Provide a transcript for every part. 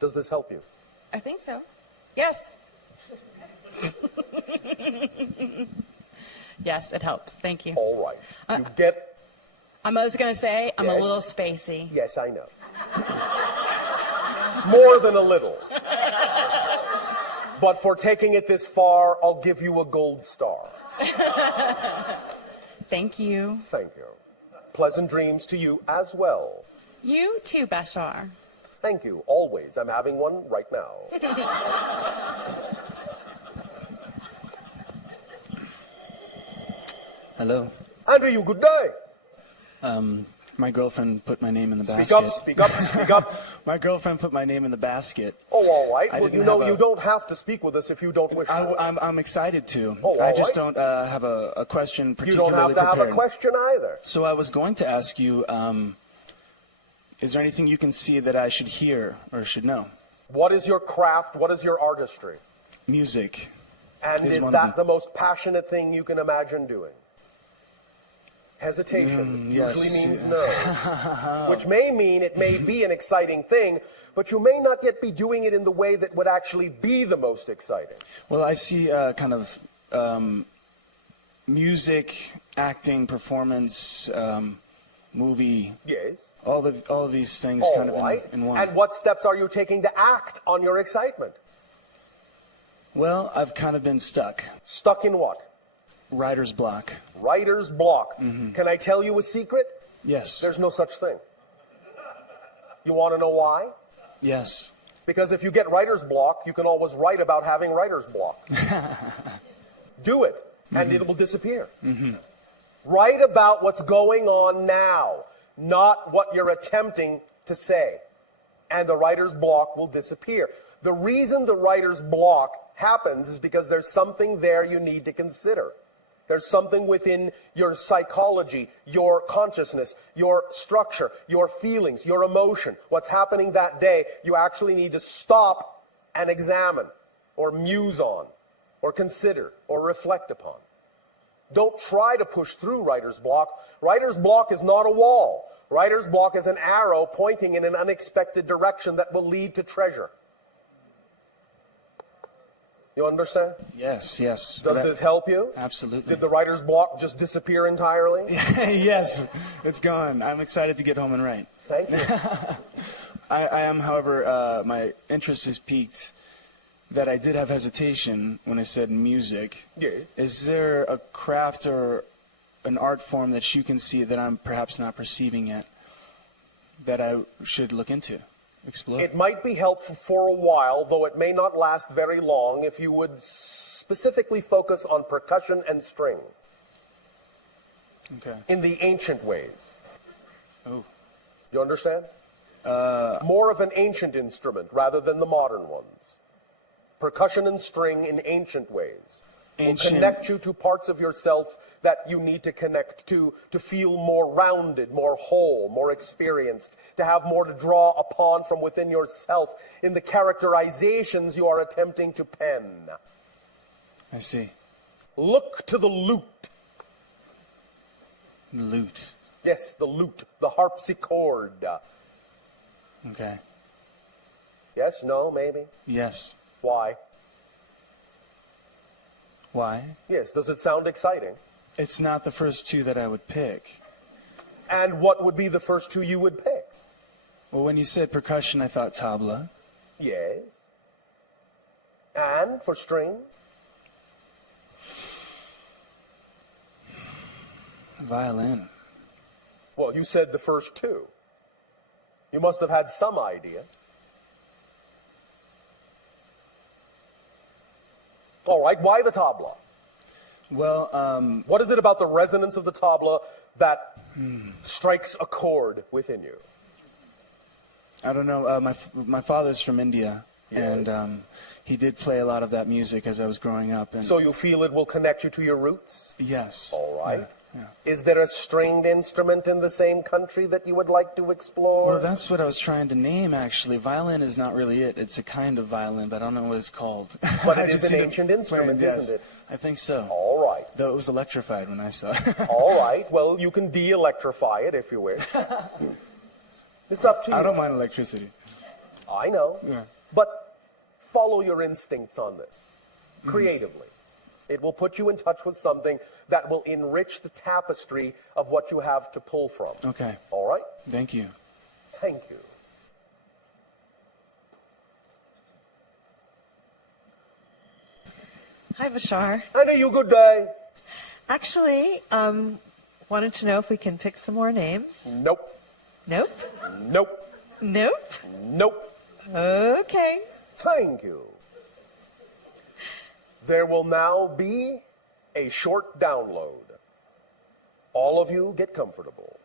Does this help you? I think so. Yes. Yes, it helps. Thank you. All right. You get... I was going to say, I'm a Yes. little spacey. Yes, I know. More than a little. But for taking it this far, I'll give you a gold star. Thank you. Thank you. Pleasant dreams to you as well. You too, Bashar. Thank you. Always. I'm having one right now. Hello. Andrew, good day. My girlfriend put my name in the basket. Speak up, speak up. My girlfriend put my name in the basket. Oh, all right. I Well, didn't you know, have a- you don't have to speak with us if you don't wish to. I'm excited to. Oh, I all just right. don't have a question You particularly don't have to prepared. have a question either. So I was going to ask you, is there anything you can see that I should hear or should know? What is your craft? What is your artistry? Music. And Is is one that of the most passionate thing you can imagine doing? Hesitation usually yes. means no. Which may mean it may be an exciting thing, but you may not yet be doing it in the way that would actually be the most exciting. Well, I see kind of music, acting, performance, movie. Yes. All of these things All kind of right. in one. And what steps are you taking to act on your excitement? Well, I've kind of been stuck. Stuck in what? Writer's block. Writer's block. Can I tell you a secret? Yes. There's no such thing. You want to know why? Yes. Because if you get writer's block, you can always write about having writer's block. Do it, and it will disappear. Write about what's going on now, not what you're attempting to say. And the writer's block will disappear. The reason the writer's block happens is because there's something there you need to consider. There's something within your psychology, your consciousness, your structure, your feelings, your emotion, what's happening that day, you actually need to stop and examine, or muse on, or consider, or reflect upon. Don't try to push through writer's block. Writer's block is not a wall. Writer's block is an arrow pointing in an unexpected direction that will lead to treasure. You understand? Yes, yes. Does this help you? Absolutely. Did the writer's block just disappear entirely? Yes, it's gone. I'm excited to get home and write. Thank you. I am, however, my interest is piqued that I did have hesitation when I said music. Yes. Is there a craft or an art form that you can see that I'm perhaps not perceiving yet that I should look into, explore? It might be helpful for a while, though it may not last very long, if you would specifically focus on percussion and string Okay. in the ancient ways. Oh. You understand? More of an ancient instrument rather than the modern ones. Percussion and string in ancient ways will connect you to parts of yourself that you need to connect to feel more rounded, more whole, more experienced, to have more to draw upon from within yourself in the characterizations you are attempting to pen. I see. Look to the lute. Lute. Yes, the lute, the harpsichord. Okay. Yes, no, maybe? Yes. Why? Why? Yes, does it sound exciting? It's not the first two that I would pick. And what would be the first two you would pick? Well, when you said percussion, I thought tabla. Yes. And for string? Violin. Well, you said the first two. You must have had some idea. All right, why the tabla? Well, What is it about the resonance of the tabla that strikes a chord within you? I don't know. My father's from India, and he did play a lot of that music as I was growing up. And So you feel it will connect you to your roots? yes. All right. Yeah. Is there a stringed instrument in the same country that you would like to explore? Well, that's what I was trying to name, actually. Violin is not really it. It's a kind of violin, but I don't know what it's called. But I it just is an seen ancient playing, instrument, yes. isn't it? I think so. All right. Though it was electrified when I saw it. All right. Well, you can de-electrify it if you wish. It's up to you. I don't mind electricity. I know. Yeah. But follow your instincts on this, creatively. It will put you in touch with something that will enrich the tapestry of what you have to pull from. Okay. All right? Thank you. Thank you. Hi, Bashar. And you good day. Actually, wanted to know if we can pick some more names. Nope. Nope. Nope. Nope. Nope. Okay. Thank you. There will now be a short download. All of you get comfortable.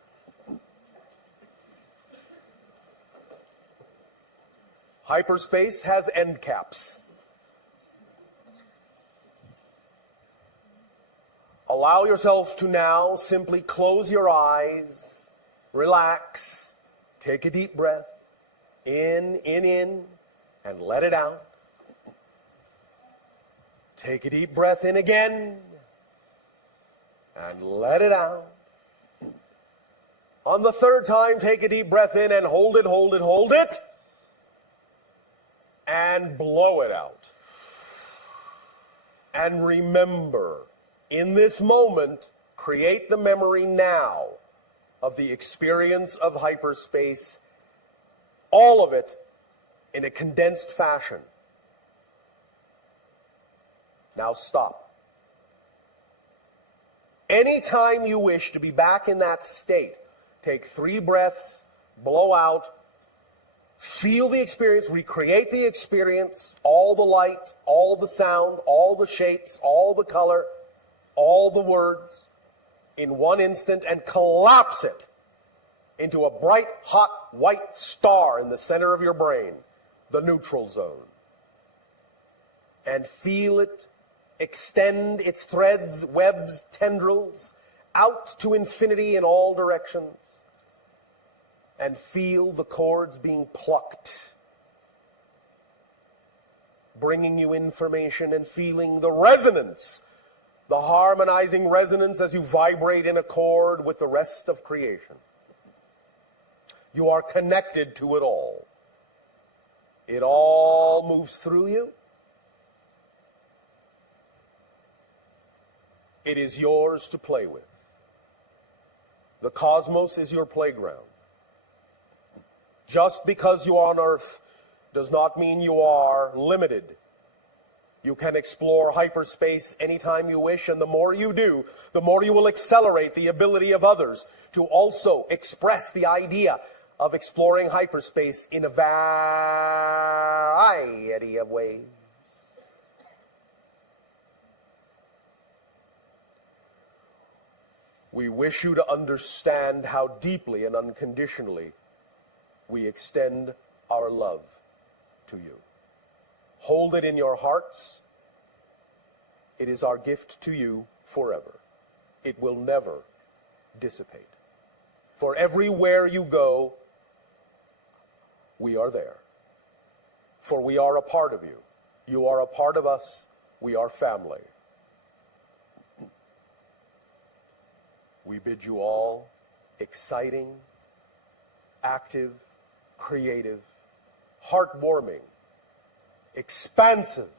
Hyperspace has end caps. Allow yourself to now simply close your eyes, relax, take a deep breath, in, and let it out. Take a deep breath in again, and let it out. On the third time, take a deep breath in and hold it, and blow it out. And remember, in this moment, create the memory now of the experience of hyperspace, all of it in a condensed fashion. Now stop. Anytime you wish to be back in that state, take 3 breaths, blow out, feel the experience, recreate the experience, all the light, all the sound, all the shapes, all the color, all the words in one instant, and collapse it into a bright, hot, white star in the center of your brain, the neutral zone. And feel it extend its threads, webs, tendrils out to infinity in all directions. And feel the chords being plucked, bringing you information, and feeling the resonance, the harmonizing resonance as you vibrate in accord with the rest of creation. You are connected to it all. It all moves through you. It is yours to play with. The cosmos is your playground. Just because you are on Earth does not mean you are limited. You can explore hyperspace anytime you wish, and the more you do, the more you will accelerate the ability of others to also express the idea of exploring hyperspace in a variety of ways. We wish you to understand how deeply and unconditionally we extend our love to you. Hold it in your hearts. It is our gift to you forever. It will never dissipate. For everywhere you go, we are there. For we are a part of you. You are a part of us. We are family. We bid you all exciting, active, creative, heartwarming, expansive,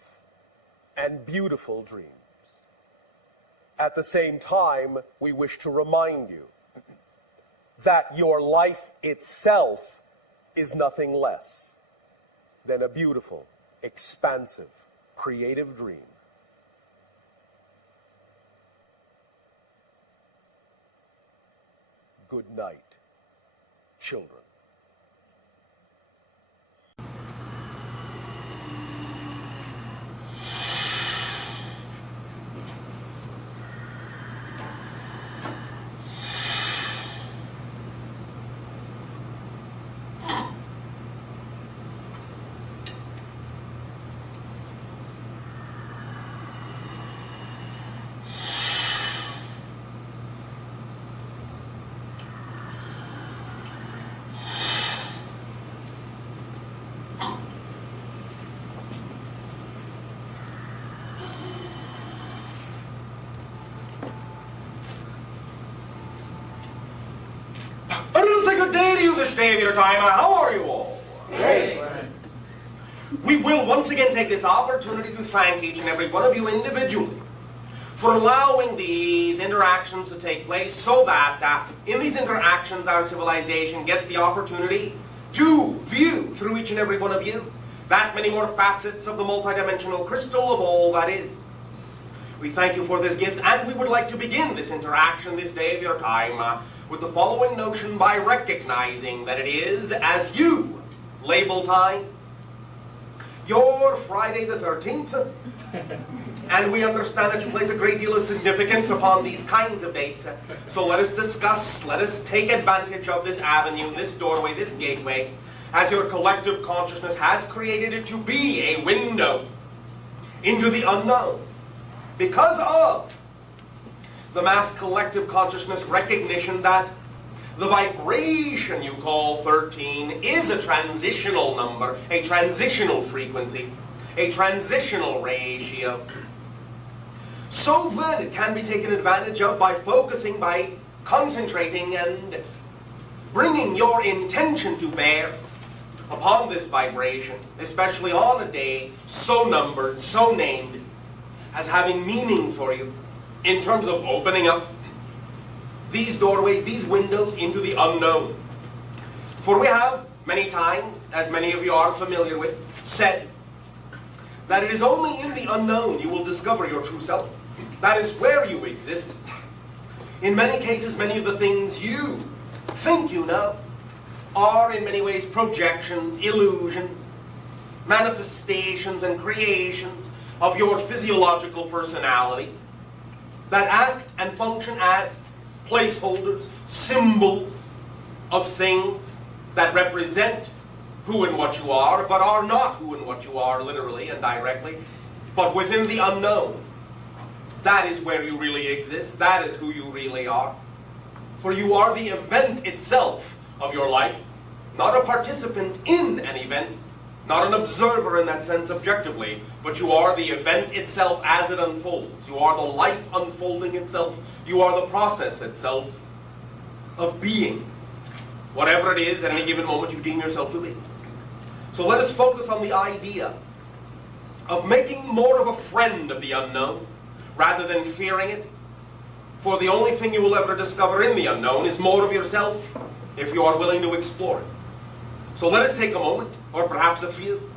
and beautiful dreams. At the same time, we wish to remind you that your life itself is nothing less than a beautiful, expansive, creative dream. Good night, children. Good day to you this day of your time. How are you all? Great. We will once again take this opportunity to thank each and every one of you individually for allowing these interactions to take place so that in these interactions our civilization gets the opportunity to view through each and every one of you that many more facets of the multidimensional crystal of all that is. We thank you for this gift, and we would like to begin this interaction this day of your time with the following notion by recognizing that it is, as you label time, your Friday the 13th. And we understand that you place a great deal of significance upon these kinds of dates. So let us discuss, let us take advantage of this avenue, this doorway, this gateway, as your collective consciousness has created it to be a window into the unknown. Because of the mass collective consciousness recognition that the vibration you call 13 is a transitional number, a transitional frequency, a transitional ratio. So then it can be taken advantage of by focusing, by concentrating and bringing your intention to bear upon this vibration, especially on a day so numbered, so named, as having meaning for you in terms of opening up these doorways, these windows into the unknown. For we have many times, as many of you are familiar with, said that it is only in the unknown you will discover your true self. That is where you exist. In many cases, many of the things you think you know are in many ways projections, illusions, manifestations and creations of your physiological personality that act and function as placeholders, symbols of things that represent who and what you are, but are not who and what you are literally and directly, but within the unknown. That is where you really exist. That is who you really are. For you are the event itself of your life, not a participant in an event, not an observer in that sense objectively, but you are the event itself as it unfolds. You are the life unfolding itself. You are the process itself of being, whatever it is at any given moment you deem yourself to be. So let us focus on the idea of making more of a friend of the unknown rather than fearing it. For the only thing you will ever discover in the unknown is more of yourself if you are willing to explore it. So let us take a moment, or perhaps a few,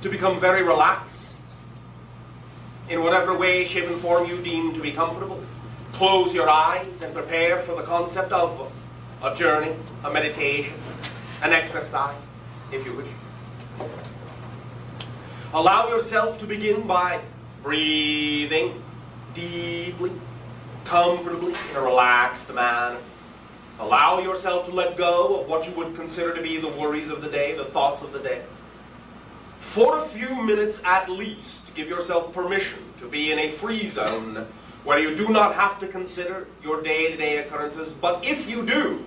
to become very relaxed in whatever way, shape, and form you deem to be comfortable. Close your eyes and prepare for the concept of a journey, a meditation, an exercise, if you wish. Allow yourself to begin by breathing deeply, comfortably, in a relaxed manner. Allow yourself to let go of what you would consider to be the worries of the day, the thoughts of the day. For a few minutes at least, give yourself permission to be in a free zone where you do not have to consider your day-to-day occurrences, but if you do,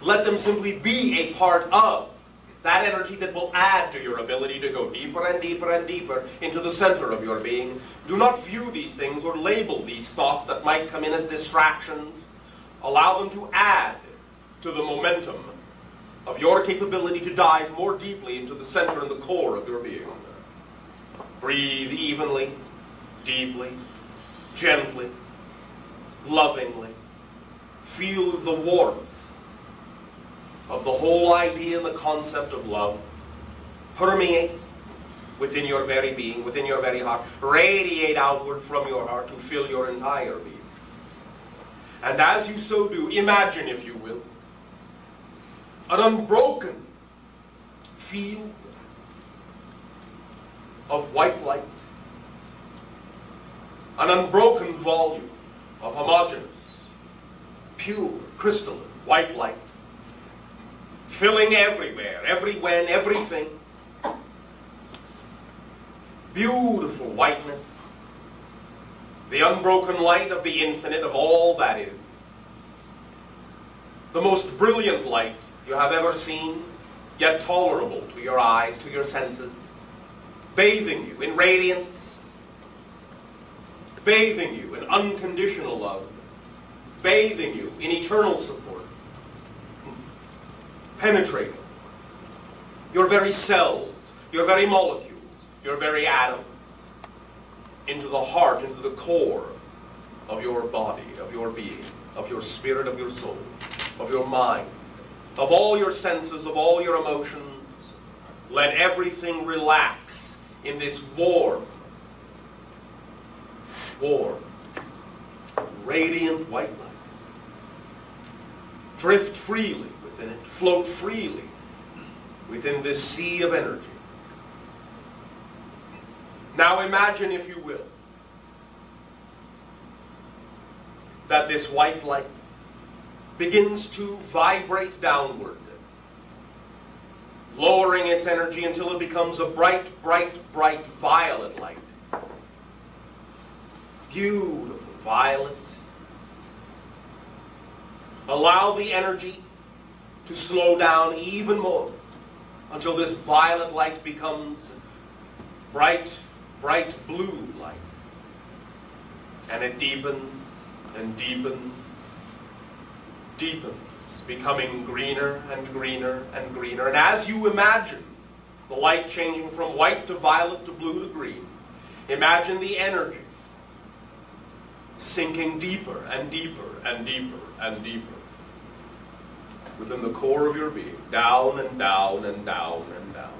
let them simply be a part of that energy that will add to your ability to go deeper and deeper and deeper into the center of your being. Do not view these things or label these thoughts that might come in as distractions. Allow them to add to the momentum of your capability to dive more deeply into the center and the core of your being. Breathe evenly, deeply, gently, lovingly. Feel the warmth of the whole idea and the concept of love permeate within your very being, within your very heart. Radiate outward from your heart to fill your entire being. And as you so do, imagine, if you will, an unbroken field of white light, an unbroken volume of homogeneous, pure, crystalline white light, filling everywhere, every when, everything. Beautiful whiteness. The unbroken light of the infinite, of all that is. The most brilliant light you have ever seen, yet tolerable to your eyes, to your senses. Bathing you in radiance. Bathing you in unconditional love. Bathing you in eternal support. Penetrating your very cells, your very molecules, your very atoms, into the heart, into the core of your body, of your being, of your spirit, of your soul, of your mind, of all your senses, of all your emotions. Let everything relax in this warm, radiant white light. Drift freely within it, float freely within this sea of energy. Now imagine, if you will, that this white light begins to vibrate downward, lowering its energy until it becomes a bright, bright, bright violet light. Beautiful violet. Allow the energy to slow down even more until this violet light becomes bright, bright blue light. And it deepens and deepens, deepens, becoming greener and greener and greener. And as you imagine the light changing from white to violet to blue to green, imagine the energy sinking deeper and deeper and deeper and deeper within the core of your being, down and down and down and down.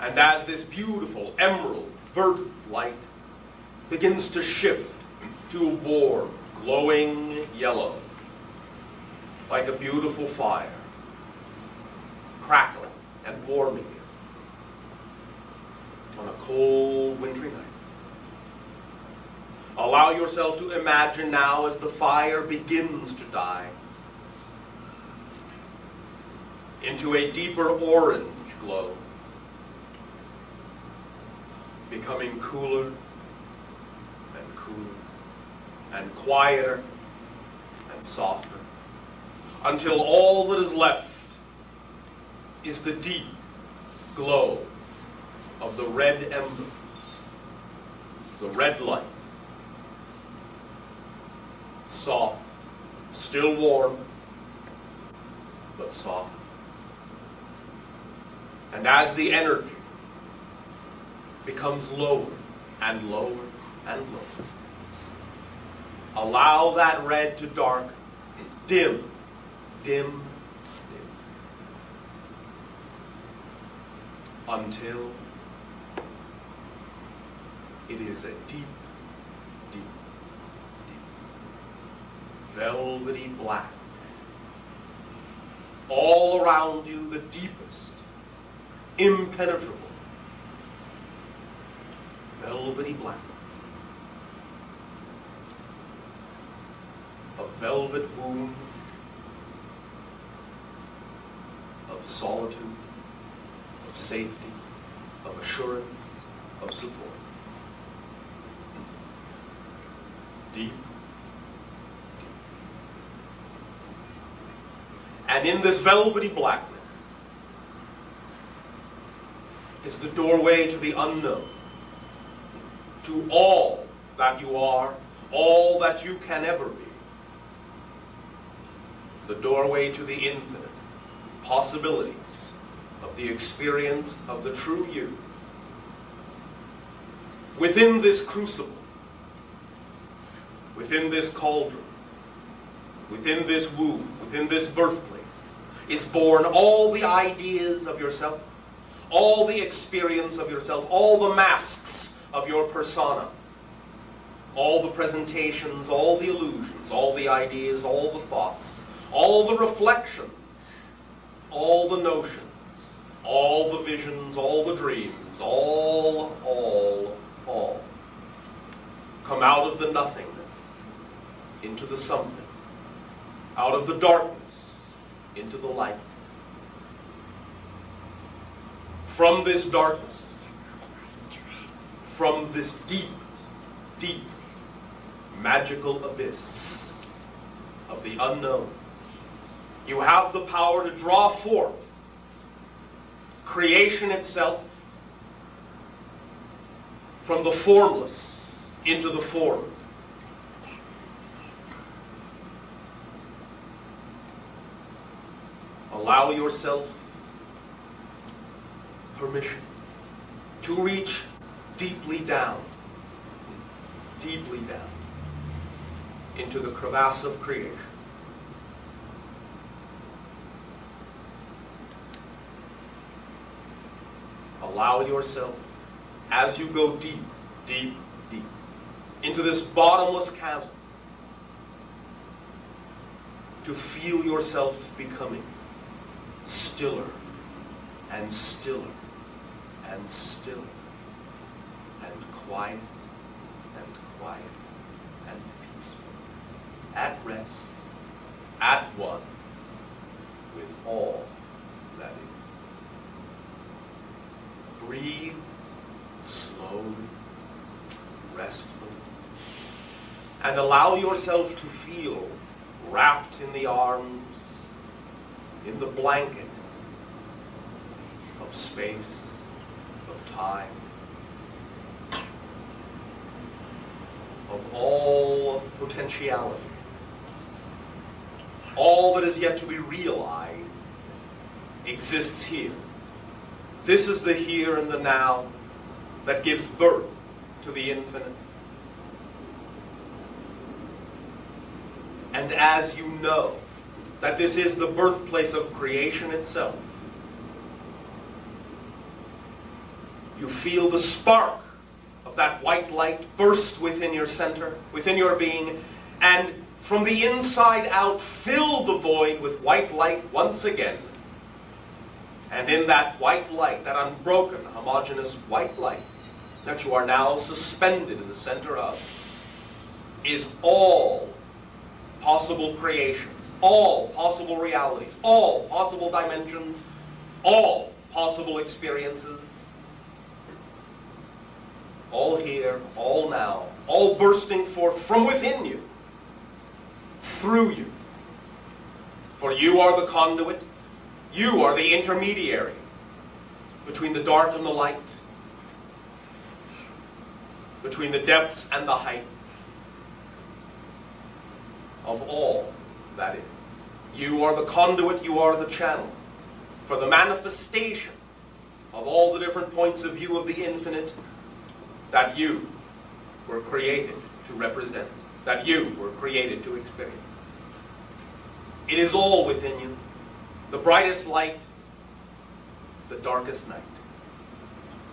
And as this beautiful emerald, verdant light begins to shift to a warm, glowing yellow, like a beautiful fire, crackling and warming you on a cold wintry night. Allow yourself to imagine now, as the fire begins to die, into a deeper orange glow, becoming cooler and cooler and quieter and softer, until all that is left is the deep glow of the red embers, the red light. Soft, still warm, but soft. And as the energy becomes lower and lower and lower, allow that red to darken, dim, dim, dim, until it is a deep, deep, velvety black. All around you, the deepest, impenetrable, velvety black. A velvet womb of solitude, of safety, of assurance, of support. Deep. And in this velvety blackness is the doorway to the unknown, to all that you are, all that you can ever be. The doorway to the infinite possibilities of the experience of the true you. Within this crucible, within this cauldron, within this womb, within this birthplace, is born all the ideas of yourself, all the experience of yourself, all the masks of your persona, all the presentations, all the illusions, all the ideas, all the thoughts, all the reflections, all the notions, all the visions, all the dreams, all come out of the nothingness into the something, out of the darkness into the light. From this darkness, from this deep, deep, magical abyss of the unknown, you have the power to draw forth creation itself from the formless into the form. Allow yourself permission to reach deeply down into the crevasse of creation. Allow yourself, as you go deep into this bottomless chasm, to feel yourself becoming stiller and stiller and stiller and quiet and peaceful, at rest, at one with all that is. Breathe slowly, restfully, and allow yourself to feel wrapped in the arms, in the blanket of space, of time, of all potentiality. All that is yet to be realized exists here. This is the here and the now that gives birth to the infinite. And as you know that this is the birthplace of creation itself, you feel the spark of that white light burst within your center, within your being, and from the inside out fill the void with white light once again. And in that white light, that unbroken, homogeneous white light that you are now suspended in the center of, is all possible creations, all possible realities, all possible dimensions, all possible experiences, all here, all now, all bursting forth from within you, through you. For you are the conduit, you are the intermediary between the dark and the light, between the depths and the heights of all that is. You are the conduit, you are the channel for the manifestation of all the different points of view of the infinite that you were created to represent, that you were created to experience. It is all within you. The brightest light, the darkest night.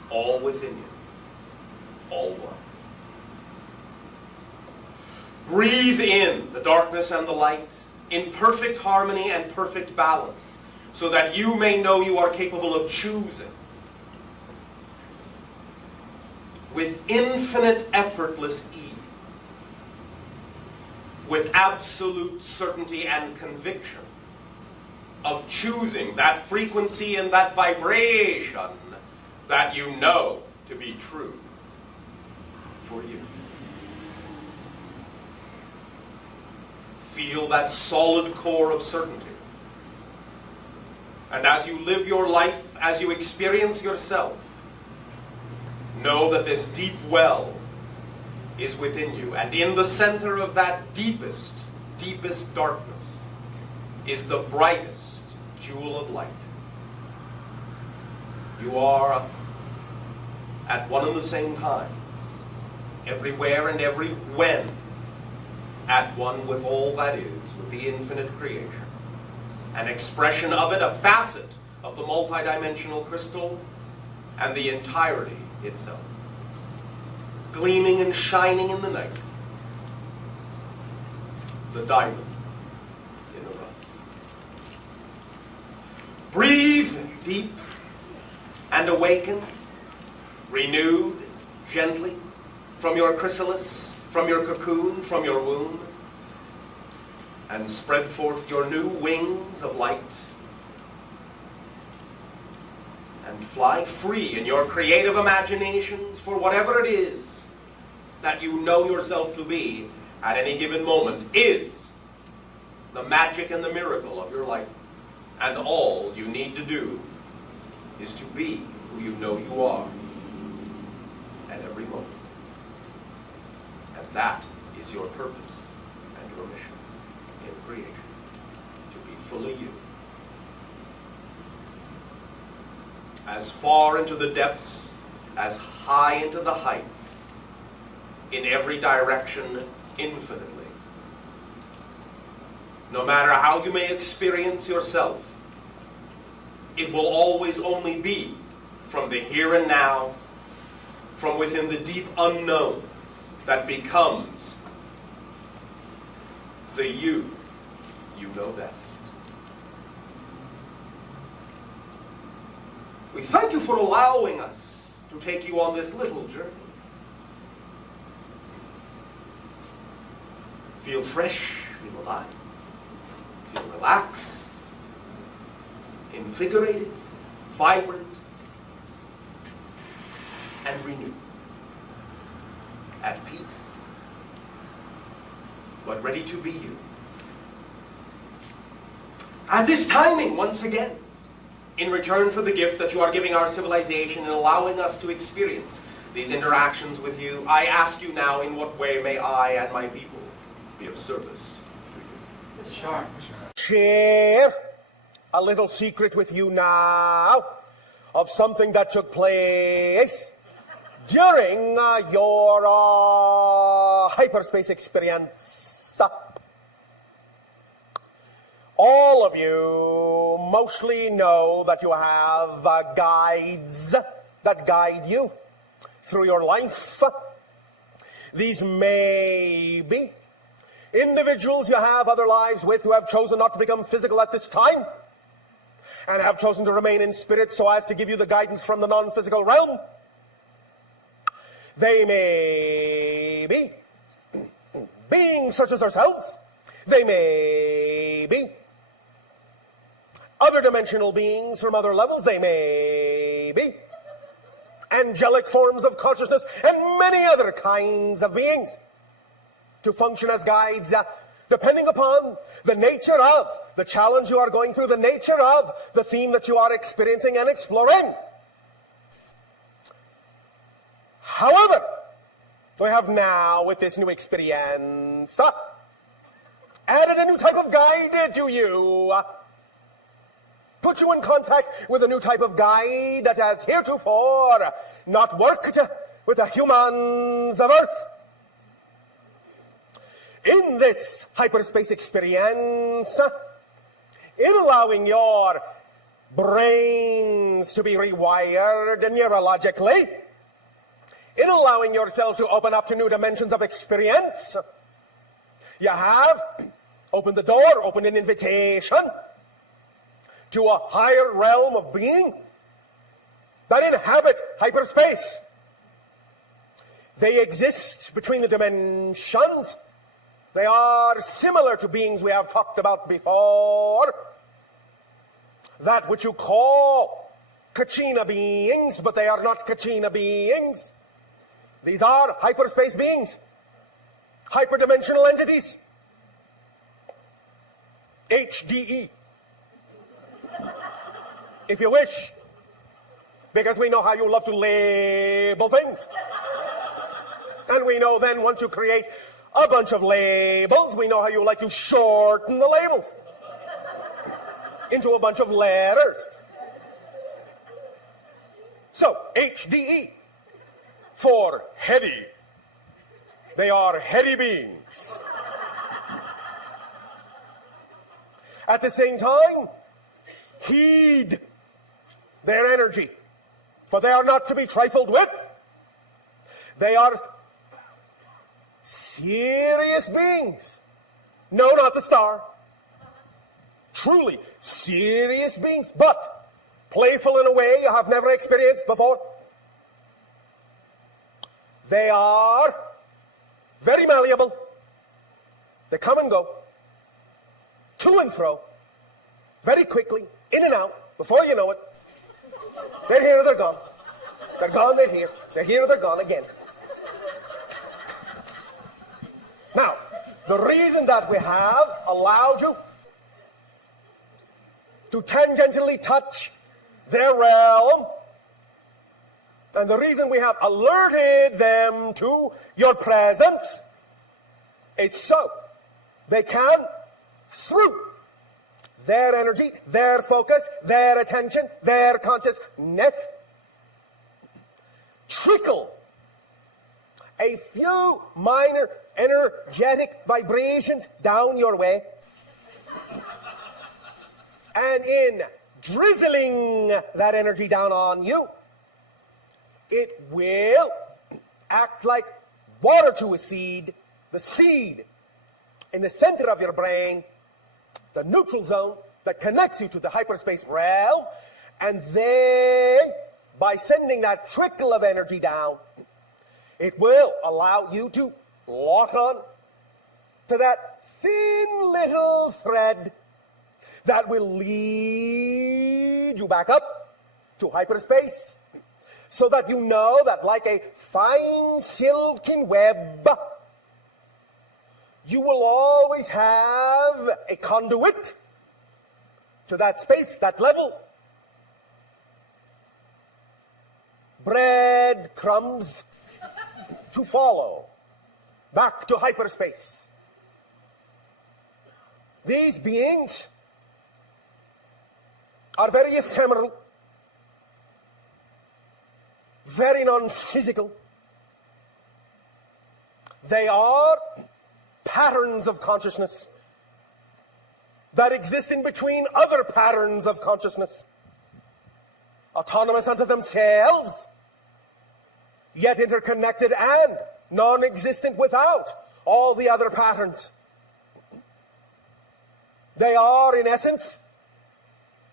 All within you. All one. Breathe in the darkness and the light in perfect harmony and perfect balance, so that you may know you are capable of choosing with infinite effortless ease, with absolute certainty and conviction of choosing that frequency and that vibration that you know to be true for you. Feel that solid core of certainty. And as you live your life, as you experience yourself, know that this deep well is within you. And in the center of that deepest darkness is the brightest jewel of light. You are at one and the same time, everywhere and every when, at one with all that is, with the infinite creation. An expression of it, a facet of the multidimensional crystal, and the entirety itself. Gleaming and shining in the night. The diamond in the rough. Breathe deep and awaken, renewed gently from your chrysalis, from your cocoon, from your womb, and spread forth your new wings of light and fly free in your creative imaginations for whatever it is that you know yourself to be at any given moment is the magic and the miracle of your life. And all you need to do is to be who you know you are at every moment. And that is your purpose and your mission in creation, to be fully you. as far into the depths, as high into the heights, in every direction infinitely. No matter how you may experience yourself, it will always only be from the here and now, from within the deep unknown, that becomes the you know best. We thank you for allowing us to take you on this little journey. Feel fresh, feel alive, feel relaxed, invigorated, vibrant, and renewed. At peace, but ready to be you. At this timing, once again, in return for the gift that you are giving our civilization and allowing us to experience these interactions with you, I ask you now, in what way may I and my people be of service to you? Sure. Share a little secret with you now of something that took place during your hyperspace experience. All of you mostly know that you have guides that guide you through your life. These may be individuals you have other lives with who have chosen not to become physical at this time and have chosen to remain in spirit so as to give you the guidance from the non-physical realm. They may be beings such as ourselves. They may be other dimensional beings from other levels. They may be angelic forms of consciousness and many other kinds of beings to function as guides, depending upon the nature of the challenge you are going through, the nature of the theme that you are experiencing and exploring. However, we have now, with this new experience, added a new type of guide to you. Put you in contact with a new type of guide that has heretofore not worked with the humans of Earth. In this hyperspace experience, in allowing your brains to be rewired neurologically, in allowing yourself to open up to new dimensions of experience, you have opened the door, opened an invitation to a higher realm of being that inhabit hyperspace. They exist between the dimensions. They are similar to beings we have talked about before. That which you call Kachina beings, but they are not Kachina beings. These are hyperspace beings, hyperdimensional entities. HDE, if you wish, because we know how you love to label things. And we know then once you create a bunch of labels, we know how you like to shorten the labels into a bunch of letters. So, HDE, for heady. They are heady beings. At the same time, heed their energy, for they are not to be trifled with. They are serious beings. No, not the star. Truly serious beings, but playful in a way you have never experienced before. They are very malleable. They come and go, to and fro, very quickly, in and out, before you know it. They're here or they're gone. They're gone, they're here. They're here or they're gone again. Now, the reason that we have allowed you to tangentially touch their realm, and the reason we have alerted them to your presence, is so they can, through their energy, their focus, their attention, their consciousness trickle a few minor energetic vibrations down your way. And in drizzling that energy down on you, it will act like water to a seed. The seed in the center of your brain, the neutral zone that connects you to the hyperspace realm, and they, by sending that trickle of energy down, it will allow you to lock on to that thin little thread that will lead you back up to hyperspace, so that you know that like a fine silken web, you will always have a conduit to that space, that level. Breadcrumbs to follow back to hyperspace. These beings are very ephemeral, very non-physical. They are patterns of consciousness that exist in between other patterns of consciousness, autonomous unto themselves, yet interconnected and non-existent without all the other patterns. They are, in essence,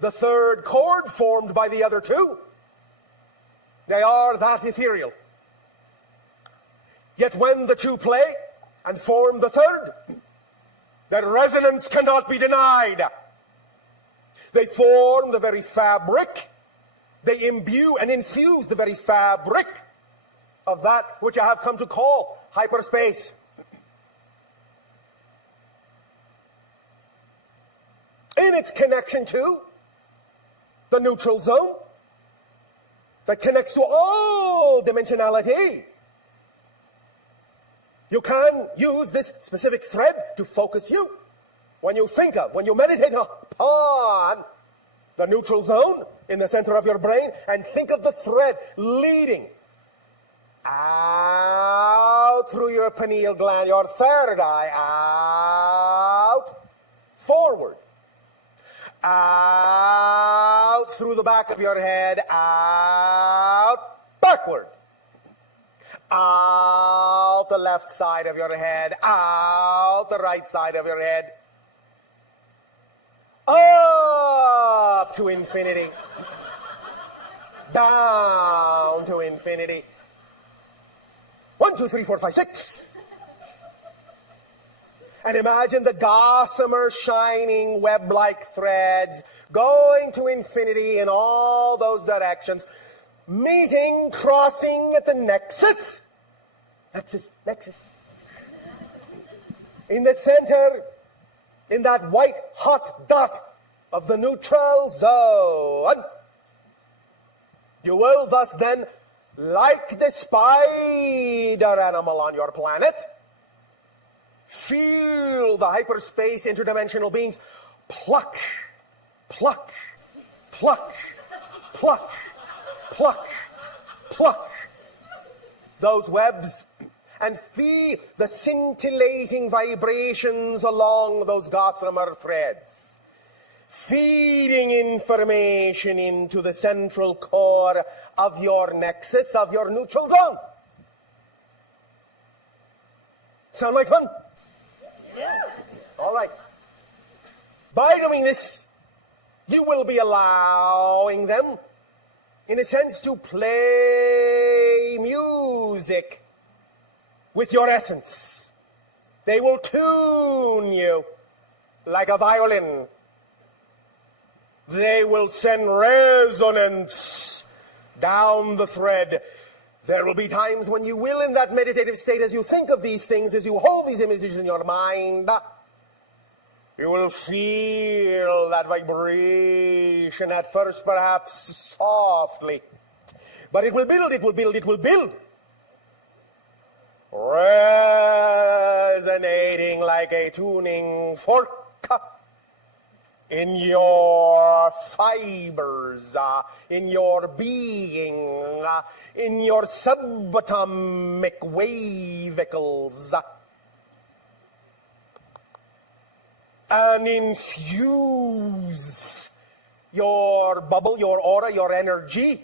the third chord formed by the other two. They are that ethereal. Yet when the two play and form the third, their resonance cannot be denied. They form the very fabric, they imbue and infuse the very fabric of that which I have come to call hyperspace. In its connection to the neutral zone that connects to all dimensionality, you can use this specific thread to focus you. When you think of, when you meditate upon the neutral zone in the center of your brain, and think of the thread leading out through your pineal gland, your third eye, out, forward, out through the back of your head, out, backward, out the left side of your head, out the right side of your head, up to infinity, down to infinity. 1, 2, 3, 4, 5, 6. And imagine the gossamer shining web-like threads going to infinity in all those directions, meeting, crossing at the nexus. Nexus. In the center, in that white hot dot of the neutral zone, you will thus then, like the spider animal on your planet, feel the hyperspace interdimensional beings pluck, pluck, pluck, pluck, pluck, pluck those webs, and feel the scintillating vibrations along those gossamer threads, feeding information into the central core of your nexus, of your neutral zone. Sound like fun? Yeah. All right. By doing this, you will be allowing them, in a sense, to play music with your essence. They will tune you like a violin. They will send resonance down the thread. There will be times when you will, in that meditative state, as you think of these things, as you hold these images in your mind, you will feel that vibration, at first perhaps softly. But it will build, it will build, it will build. Resonating like a tuning fork. in your fibers, in your being, in your subatomic wavicles, and infuse your bubble, your aura, your energy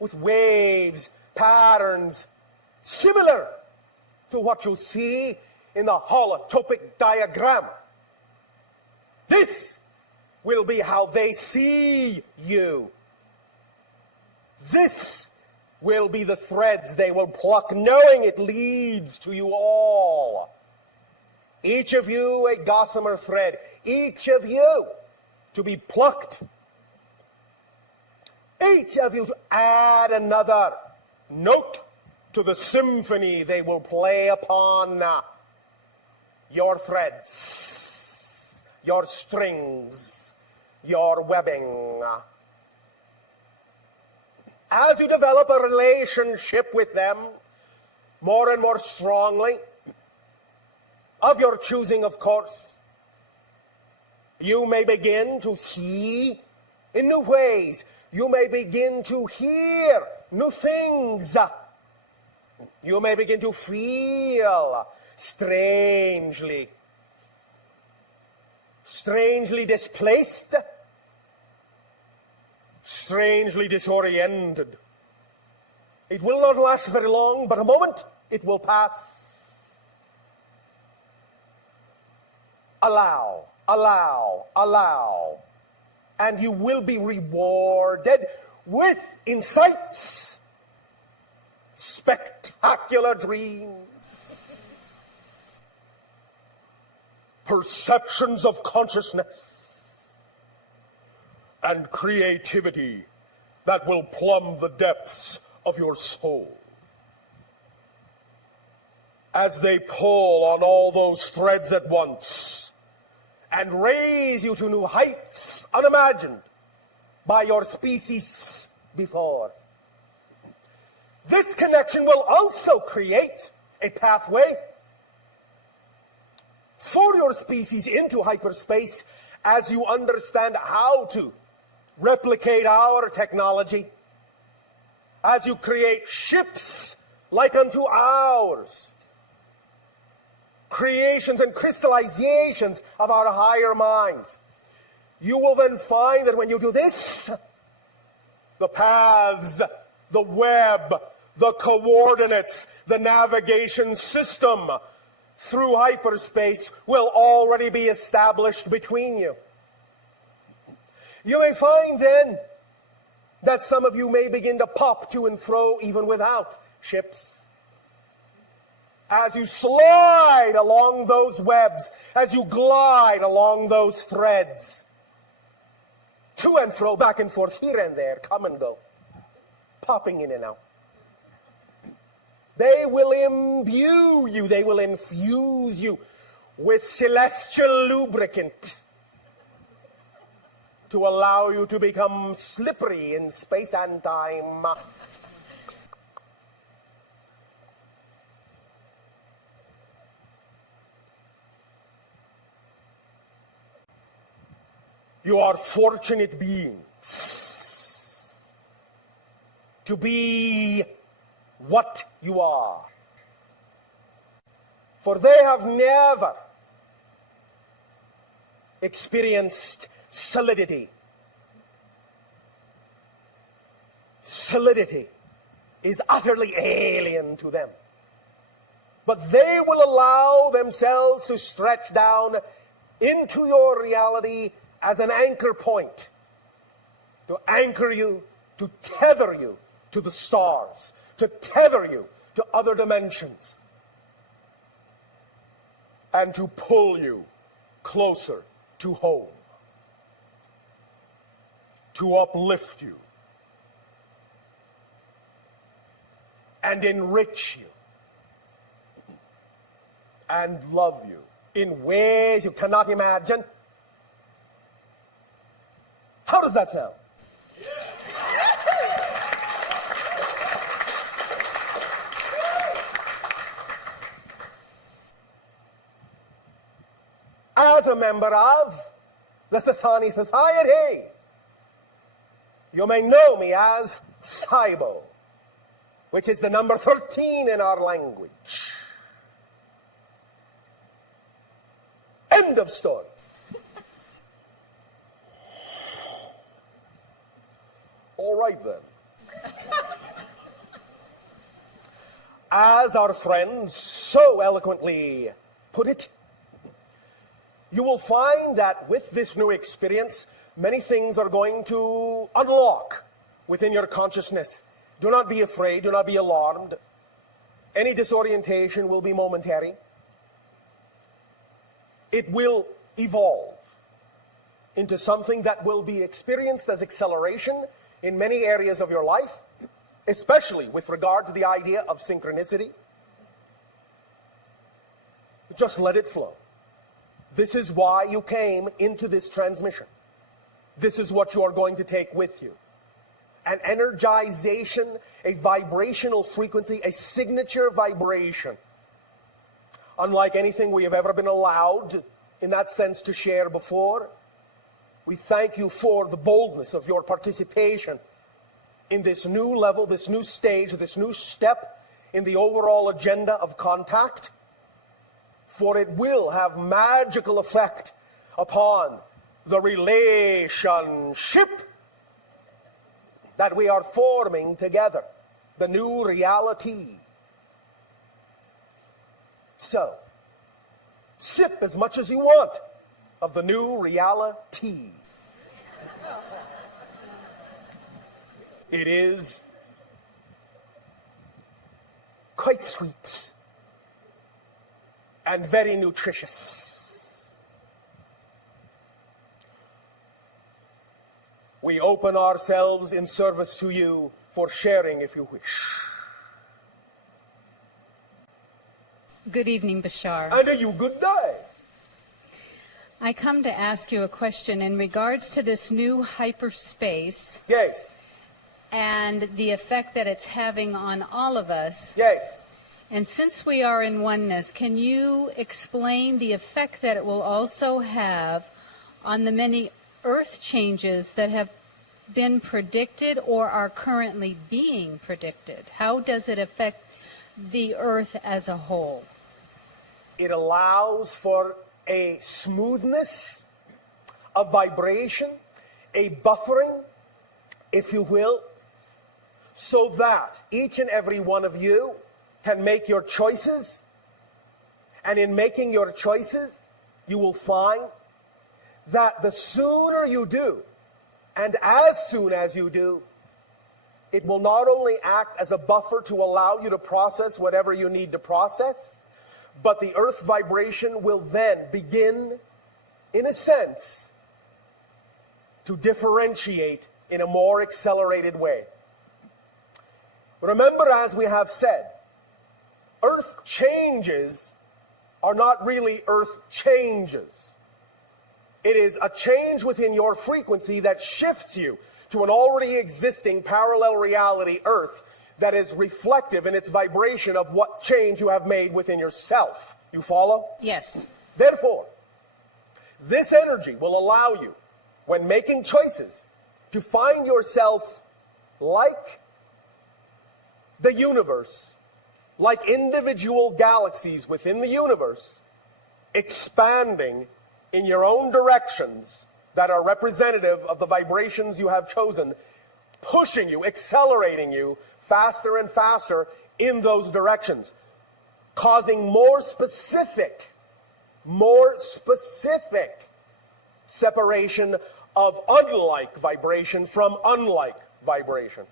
with waves, patterns, similar to what you see in the holotropic diagram. This will be how they see you. This will be the threads they will pluck, knowing it leads to you all. Each of you a gossamer thread, each of you to be plucked. Each of you to add another note to the symphony they will play upon your threads, your strings, your webbing. As you develop a relationship with them more and more strongly, of your choosing, of course, you may begin to see in new ways. You may begin to hear new things. You may begin to feel strangely displaced, strangely disoriented. It will not last very long, but a moment it will pass. Allow, allow, allow. And you will be rewarded with insights, spectacular dreams, perceptions of consciousness, and creativity that will plumb the depths of your soul. As they pull on all those threads at once, and raise you to new heights unimagined by your species before. This connection will also create a pathway for your species into hyperspace as you understand how to replicate our technology, as you create ships like unto ours, creations and crystallizations of our higher minds. You will then find that when you do this, the paths, the web, the coordinates, the navigation system through hyperspace will already be established between you. You may find then that some of you may begin to pop to and fro even without ships. As you slide along those webs, as you glide along those threads, to and fro, back and forth, here and there, come and go, popping in and out. They will imbue you, they will infuse you with celestial lubricant to allow you to become slippery in space and time. You are fortunate beings to be what you are. For they have never experienced solidity. Solidity is utterly alien to them. But they will allow themselves to stretch down into your reality as an anchor point, to anchor you, to tether you to the stars, to tether you to other dimensions, and to pull you closer to home, to uplift you, and enrich you, and love you in ways you cannot imagine. How does that sound? As a member of the Sathani Society. You may know me as Saibo, which is the number 13 in our language. End of story. All right then. As our friend so eloquently put it, you will find that with this new experience, many things are going to unlock within your consciousness. Do not be afraid, do not be alarmed. Any disorientation will be momentary. It will evolve into something that will be experienced as acceleration in many areas of your life, especially with regard to the idea of synchronicity. Just let it flow. This is why you came into this transmission. This is what you are going to take with you. An energization, a vibrational frequency, a signature vibration. Unlike anything we have ever been allowed, in that sense, to share before. We thank you for the boldness of your participation in this new level, this new stage, this new step in the overall agenda of contact. For it will have magical effect upon the relationship that we are forming together, the new reality. So, sip as much as you want of the new reality. It is quite sweet and very nutritious. We open ourselves in service to you for sharing if you wish. Good evening, Bashar. And a you good day. I come to ask you a question in regards to this new hyperspace Yes, and the effect that it's having on all of us. yes. And since we are in oneness, can you explain the effect that it will also have on the many earth changes that have been predicted or are currently being predicted? How does it affect the earth as a whole? It allows for a smoothness, a vibration, a buffering, if you will, so that each and every one of you can make your choices. And in making your choices, you will find that the sooner you do, and as soon as you do, it will not only act as a buffer to allow you to process whatever you need to process, but the earth vibration will then begin, in a sense, to differentiate in a more accelerated way. Remember, as we have said, earth changes are not really earth changes. It is a change within your frequency that shifts you to an already existing parallel reality, earth, that is reflective in its vibration of what change you have made within yourself. You follow? Yes. Therefore, this energy will allow you, when making choices, to find yourself like the universe, like individual galaxies within the universe, expanding in your own directions that are representative of the vibrations you have chosen, pushing you, accelerating you faster and faster in those directions, causing more specific separation of unlike vibration from unlike vibration,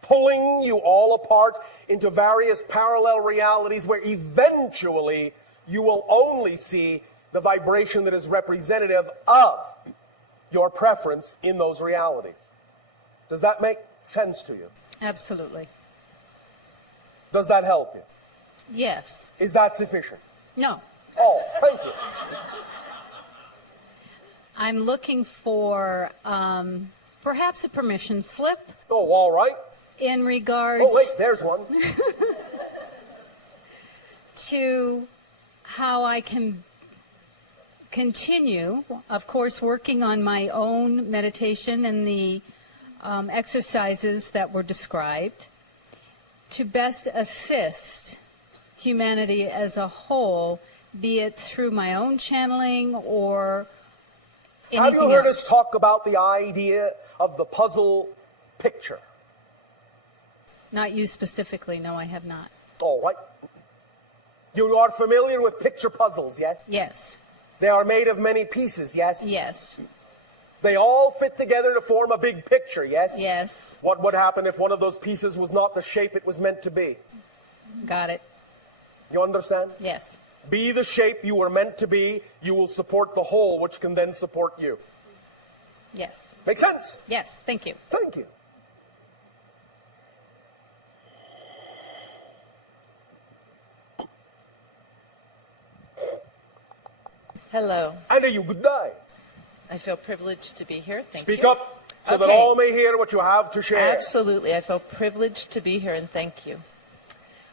pulling you all apart into various parallel realities where eventually you will only see the vibration that is representative of your preference in those realities. Does that make sense to you? Absolutely. Does that help you? Yes. Is that sufficient? No. Oh, thank you. I'm looking for perhaps a permission slip Oh, all right. in regards Oh, wait, there's one. to how I can continue, of course, working on my own meditation and the exercises that were described to best assist humanity as a whole, be it through my own channeling or anything Have you heard else. us talk about the idea of the puzzle picture? Not you specifically, no, I have not. All right. You are familiar with picture puzzles, yes? Yes, They are made of many pieces, yes? yes, They all fit together to form a big picture, yes? yes, What would happen if one of those pieces was not the shape it was meant to be? got it, You understand? yes. Be the shape you were meant to be, you will support the whole, which can then support you. Yes. Make sense? Yes. Thank you. Thank you. Hello. And you, good day. I feel privileged to be here. Thank Speak you. up so that Okay. all may hear what you have to share. Absolutely. I feel privileged to be here, and thank you.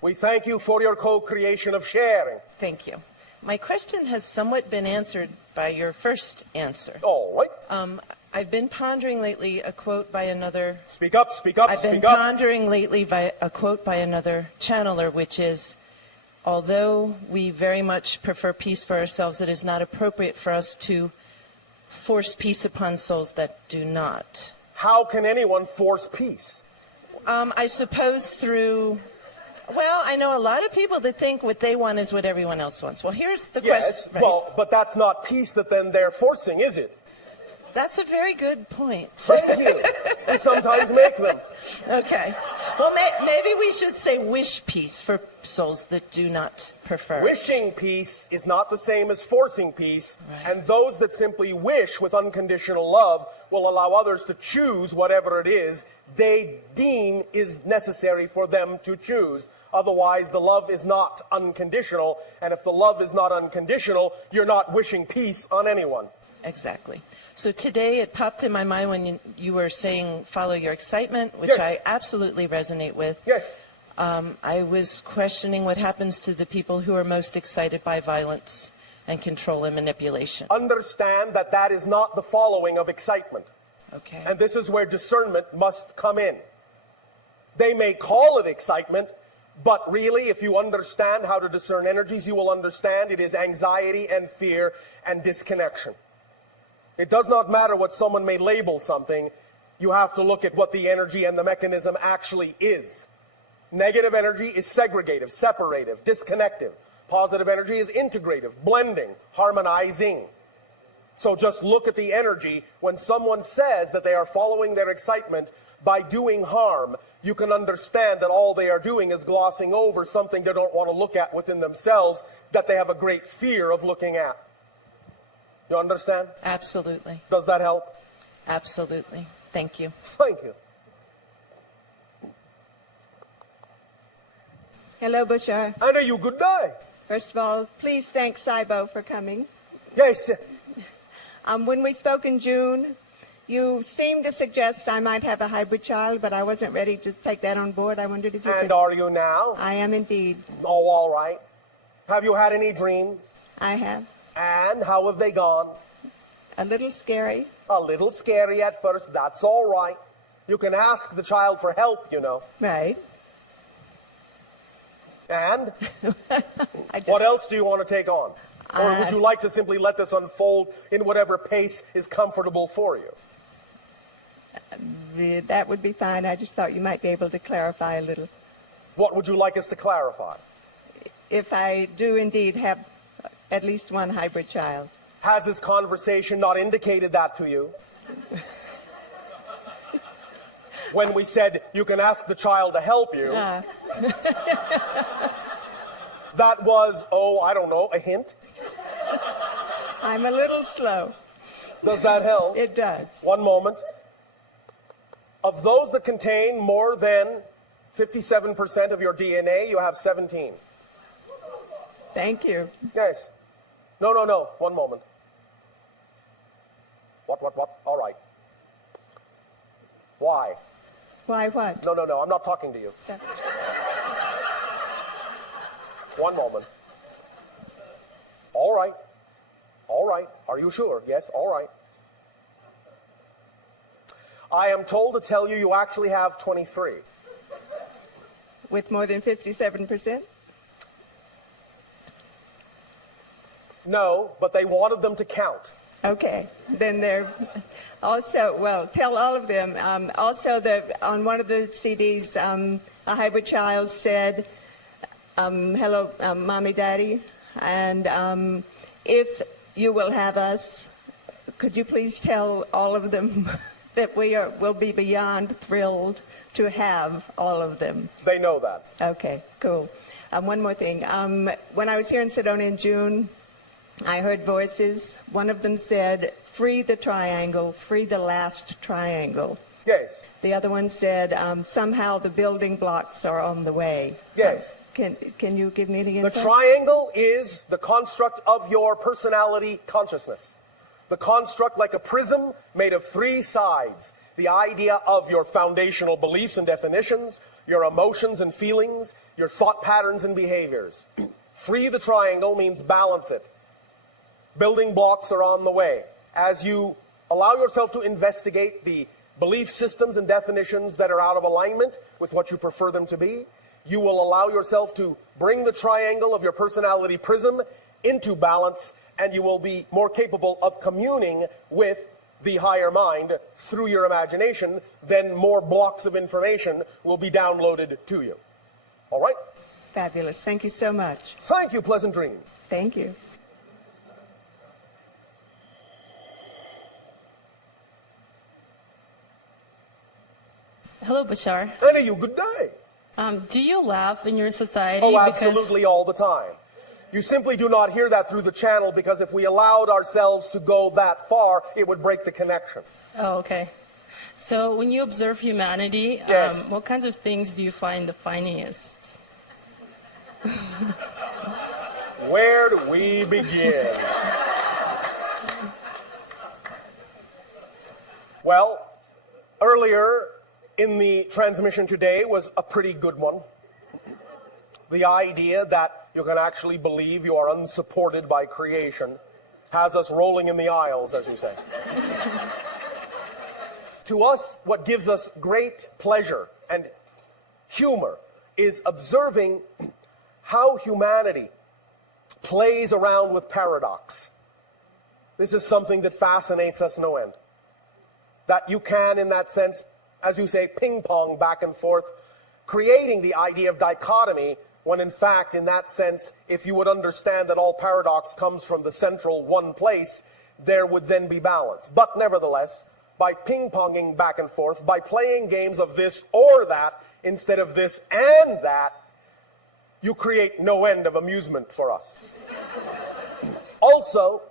We thank you for your co-creation of sharing. Thank you. My question has somewhat been answered by your first answer. All right. I've been pondering lately a quote by another. Speak up, speak up, I've been speak up. pondering lately by a quote by another channeler, which is, although we very much prefer peace for ourselves, it is not appropriate for us to force peace upon souls that do not. How can anyone force peace? I suppose through, well, I know a lot of people that think what they want is what everyone else wants. Well, here's the Yes, question. Right. well, but that's not peace that then they're forcing, is it? That's a very good point. Thank you. We sometimes make them. Okay. Well, maybe we should say wish peace for souls that do not prefer it. Wishing peace is not the same as forcing peace, Right. and those that simply wish with unconditional love will allow others to choose whatever it is they deem is necessary for them to choose. Otherwise, the love is not unconditional, and if the love is not unconditional, you're not wishing peace on anyone. Exactly. So today it popped in my mind when you were saying follow your excitement, which Yes. I absolutely resonate with. Yes. I was questioning what happens to the people who are most excited by violence and control and manipulation. Understand that that is not the following of excitement. Okay. And this is where discernment must come in. They may call it excitement, but really, if you understand how to discern energies, you will understand it is anxiety and fear and disconnection. It does not matter what someone may label something. You have to look at what the energy and the mechanism actually is. Negative energy is segregative, separative, disconnective. Positive energy is integrative, blending, harmonizing. So just look at the energy. When someone says that they are following their excitement by doing harm, you can understand that all they are doing is glossing over something they don't want to look at within themselves that they have a great fear of looking at. You understand? Absolutely. Does that help? Absolutely. Thank you. Thank you. Hello, Bashar. And are you good day? First of all, please thank Saibo for coming. Yes. When we spoke in June, you seemed to suggest I might have a hybrid child, but I wasn't ready to take that on board. I wondered if you And could. are you now? I am indeed. Oh, all right. Have you had any dreams? I have. And how have they gone? A little scary. A little scary at first. That's all right. You can ask the child for help, you know. Right. And I just, what else do you want to take on? Or would you like to simply let this unfold in whatever pace is comfortable for you? That would be fine. I just thought you might be able to clarify a little. What would you like us to clarify? If I do indeed have at least one hybrid child. Has this conversation not indicated that to you? When we said you can ask the child to help you, that was, oh, I don't know, a hint? I'm a little slow. Does that help? It does. One moment. Of those that contain more than 57% of your DNA, you have 17. Thank you. Yes. No. One moment. What? All right. Why? Why what? No. I'm not talking to you. One moment. All right. All right. Are you sure? Yes, all right. I am told to tell you you actually have 23. With more than 57%? No, but they wanted them to count. Okay, then they're also, well, tell all of them. Also, on one of the CDs, a hybrid child said, hello, Mommy, Daddy, and if you will have us, could you please tell all of them that will be beyond thrilled to have all of them? They know that. Okay, cool. One more thing. When I was here in Sedona in June, I heard voices. One of them said, free the triangle, free the last triangle. Yes. The other one said, somehow the building blocks are on the way. Yes. Can you give me the The info? triangle is the construct of your personality consciousness. The construct like a prism made of 3 sides. The idea of your foundational beliefs and definitions, your emotions and feelings, your thought patterns and behaviors. Free the triangle means balance it. Building blocks are on the way. As you allow yourself to investigate the belief systems and definitions that are out of alignment with what you prefer them to be, you will allow yourself to bring the triangle of your personality prism into balance, and you will be more capable of communing with the higher mind through your imagination. Then more blocks of information will be downloaded to you. All right? Fabulous. Thank you so much. Thank you. Pleasant dreams. Thank you. Hello, Bashar. And to you, good day. Do you laugh in your society? Oh, because- absolutely all the time. You simply do not hear that through the channel, because if we allowed ourselves to go that far, it would break the connection. Oh, okay. So when you observe humanity, Yes. what kinds of things do you find the funniest? Where do we begin? Well, earlier in the transmission today was a pretty good one. The idea that you can actually believe you are unsupported by creation has us rolling in the aisles, as you say. To us, what gives us great pleasure and humor is observing how humanity plays around with paradox. This is something that fascinates us no end. That you can, in that sense, as you say, ping-pong back and forth, creating the idea of dichotomy, when in fact, in that sense, if you would understand that all paradox comes from the central one place, there would then be balance. But nevertheless, by ping-ponging back and forth, by playing games of this or that, instead of this and that, you create no end of amusement for us. Also,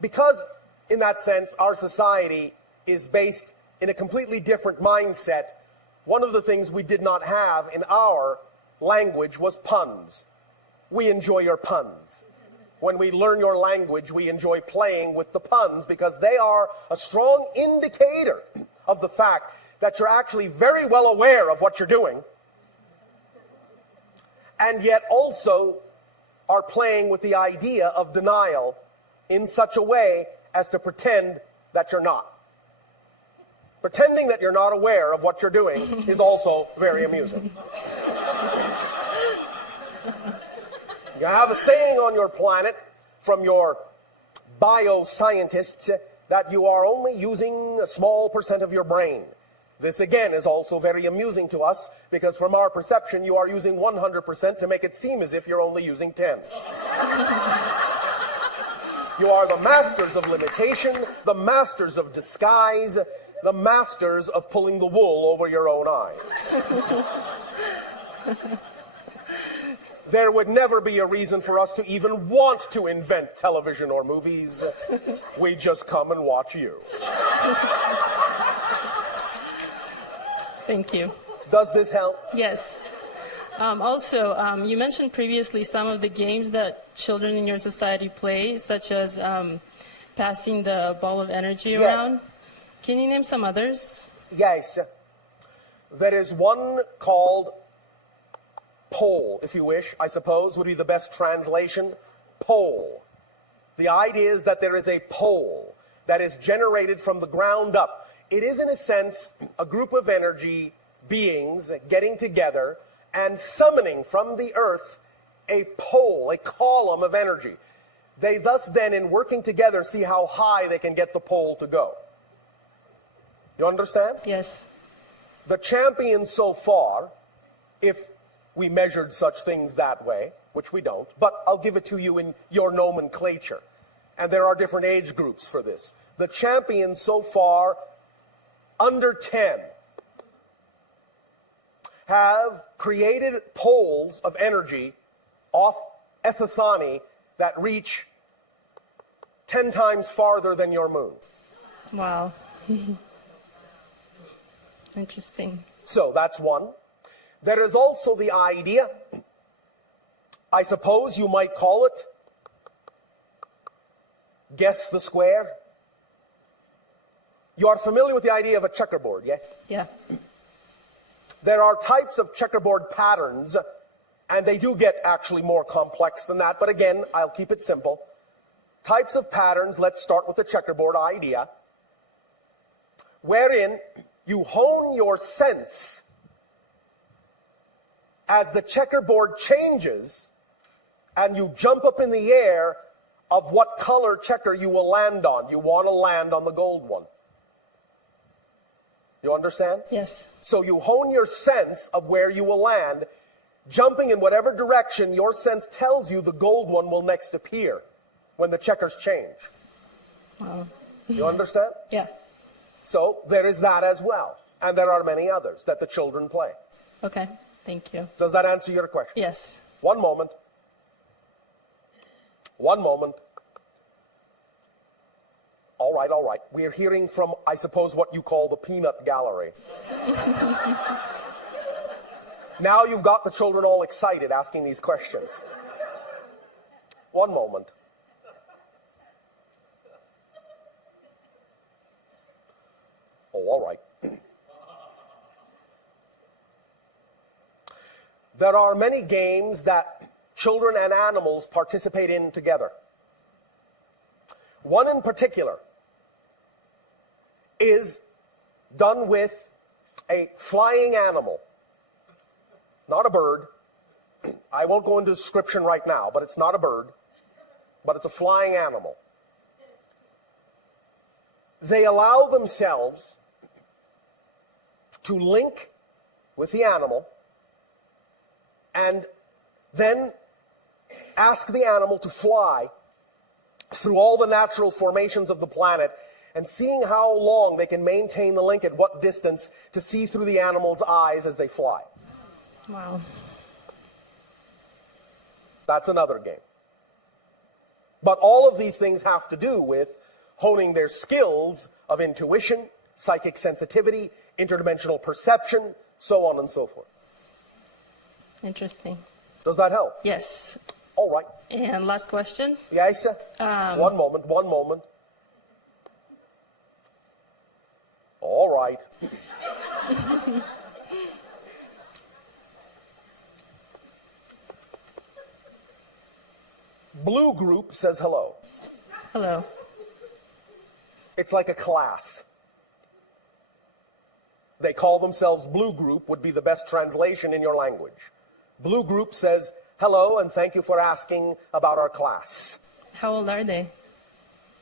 because in that sense, our society is based in a completely different mindset, one of the things we did not have in our language was puns. We enjoy your puns. When we learn your language, we enjoy playing with the puns, because they are a strong indicator of the fact that you're actually very well aware of what you're doing, and yet also are playing with the idea of denial in such a way as to pretend that you're not. Pretending that you're not aware of what you're doing is also very amusing. You have a saying on your planet from your bioscientists that you are only using a small % of your brain. This again is also very amusing to us, because from our perception you are using 100% to make it seem as if you're only using 10. You are the masters of limitation, the masters of disguise, the masters of pulling the wool over your own eyes. There would never be a reason for us to even want to invent television or movies. We just come and watch you. Thank you. Does this help? Yes. Also, you mentioned previously some of the games that children in your society play, such as passing the ball of energy Yes. around. Can you name some others? Yes. There is one called pole, if you wish, I suppose, would be the best translation. Pole. The idea is that there is a pole that is generated from the ground up. It is, in a sense, a group of energy beings getting together and summoning from the earth a pole, a column of energy. They thus then, in working together, see how high they can get the pole to go. You understand? Yes. The champions so far, if we measured such things that way, which we don't, but I'll give it to you in your nomenclature. And there are different age groups for this. The champions so far, under 10, have created poles of energy off Ethithani that reach 10 times farther than your moon. Wow. Interesting. So that's one. There is also the idea, I suppose you might call it, guess the square. You are familiar with the idea of a checkerboard, yes? Yeah. There are types of checkerboard patterns, and they do get actually more complex than that, but again, I'll keep it simple. Types of patterns, let's start with the checkerboard idea, wherein you hone your sense as the checkerboard changes, and you jump up in the air of what color checker you will land on. You want to land on the gold one. You understand? Yes. So you hone your sense of where you will land, jumping in whatever direction your sense tells you the gold one will next appear when the checkers change. Wow. You understand? Yeah. So there is that as well. And there are many others that the children play. Okay. Thank you. Does that answer your question? Yes. One moment. One moment. All right, all right. We're hearing from, I suppose, what you call the peanut gallery. Now you've got the children all excited asking these questions. One moment. Oh, all right. There are many games that children and animals participate in together. One in particular is done with a flying animal. Not a bird. I won't go into description right now, but it's not a bird, but it's a flying animal. They allow themselves to link with the animal and then ask the animal to fly through all the natural formations of the planet and seeing how long they can maintain the link at what distance to see through the animal's eyes as they fly. Wow. That's another game. But all of these things have to do with honing their skills of intuition, psychic sensitivity, interdimensional perception, so on and so forth. Interesting. Does that help? Yes. All right. And last question. Yes? One moment, one moment. All right. Blue group says hello. Hello. It's like a class. They call themselves Blue Group would be the best translation in your language. Blue Group says, hello and thank you for asking about our class. How old are they?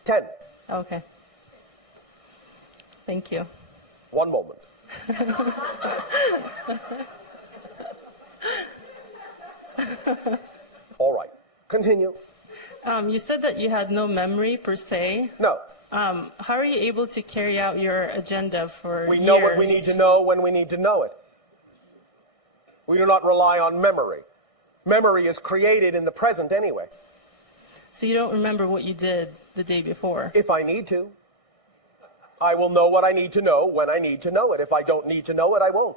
10. Okay. Thank you. One moment. All right. Continue. You said that you had no memory per se. No. How are you able to carry out your agenda for We years? know what we need to know when we need to know it. We do not rely on memory. Memory is created in the present anyway. So you don't remember what you did the day before? If I need to. I will know what I need to know when I need to know it. If I don't need to know it, I won't.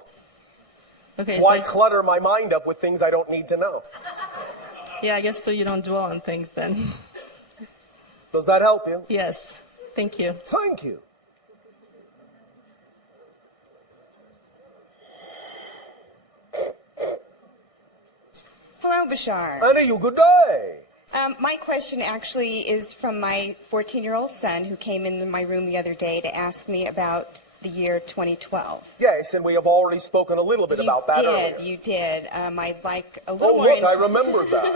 Okay. Why So, clutter my mind up with things I don't need to know? yeah, I guess so you don't dwell on things then. Does that help you? Yes. Thank you. Thank you. Hello, Bashar. Annie, you good day. My question actually is from my 14-year-old son who came into my room the other day to ask me about the year 2012. Yes, and we have already spoken a little bit about that earlier. You did. I'd like a little Oh, more look, I remembered that.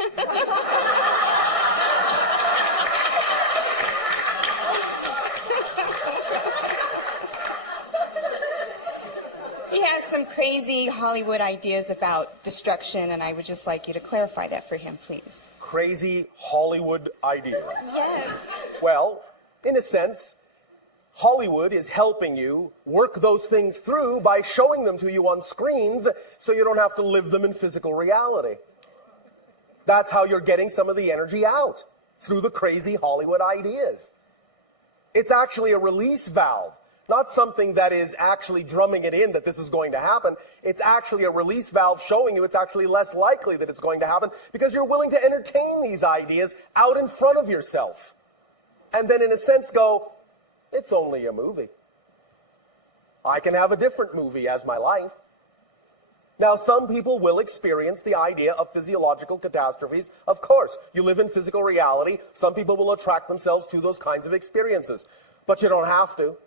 He has some crazy Hollywood ideas about destruction, and I would just like you to clarify that for him, please. Crazy Hollywood ideas. Yes. Well, in a sense, Hollywood is helping you work those things through by showing them to you on screens so you don't have to live them in physical reality. That's how you're getting some of the energy out, through the crazy Hollywood ideas. It's actually a release valve, not something that is actually drumming it in that this is going to happen. It's actually a release valve showing you it's actually less likely that it's going to happen because you're willing to entertain these ideas out in front of yourself. And then in a sense go, it's only a movie. I can have a different movie as my life. Now, some people will experience the idea of physiological catastrophes. Of course, you live in physical reality. Some people will attract themselves to those kinds of experiences. But you don't have to.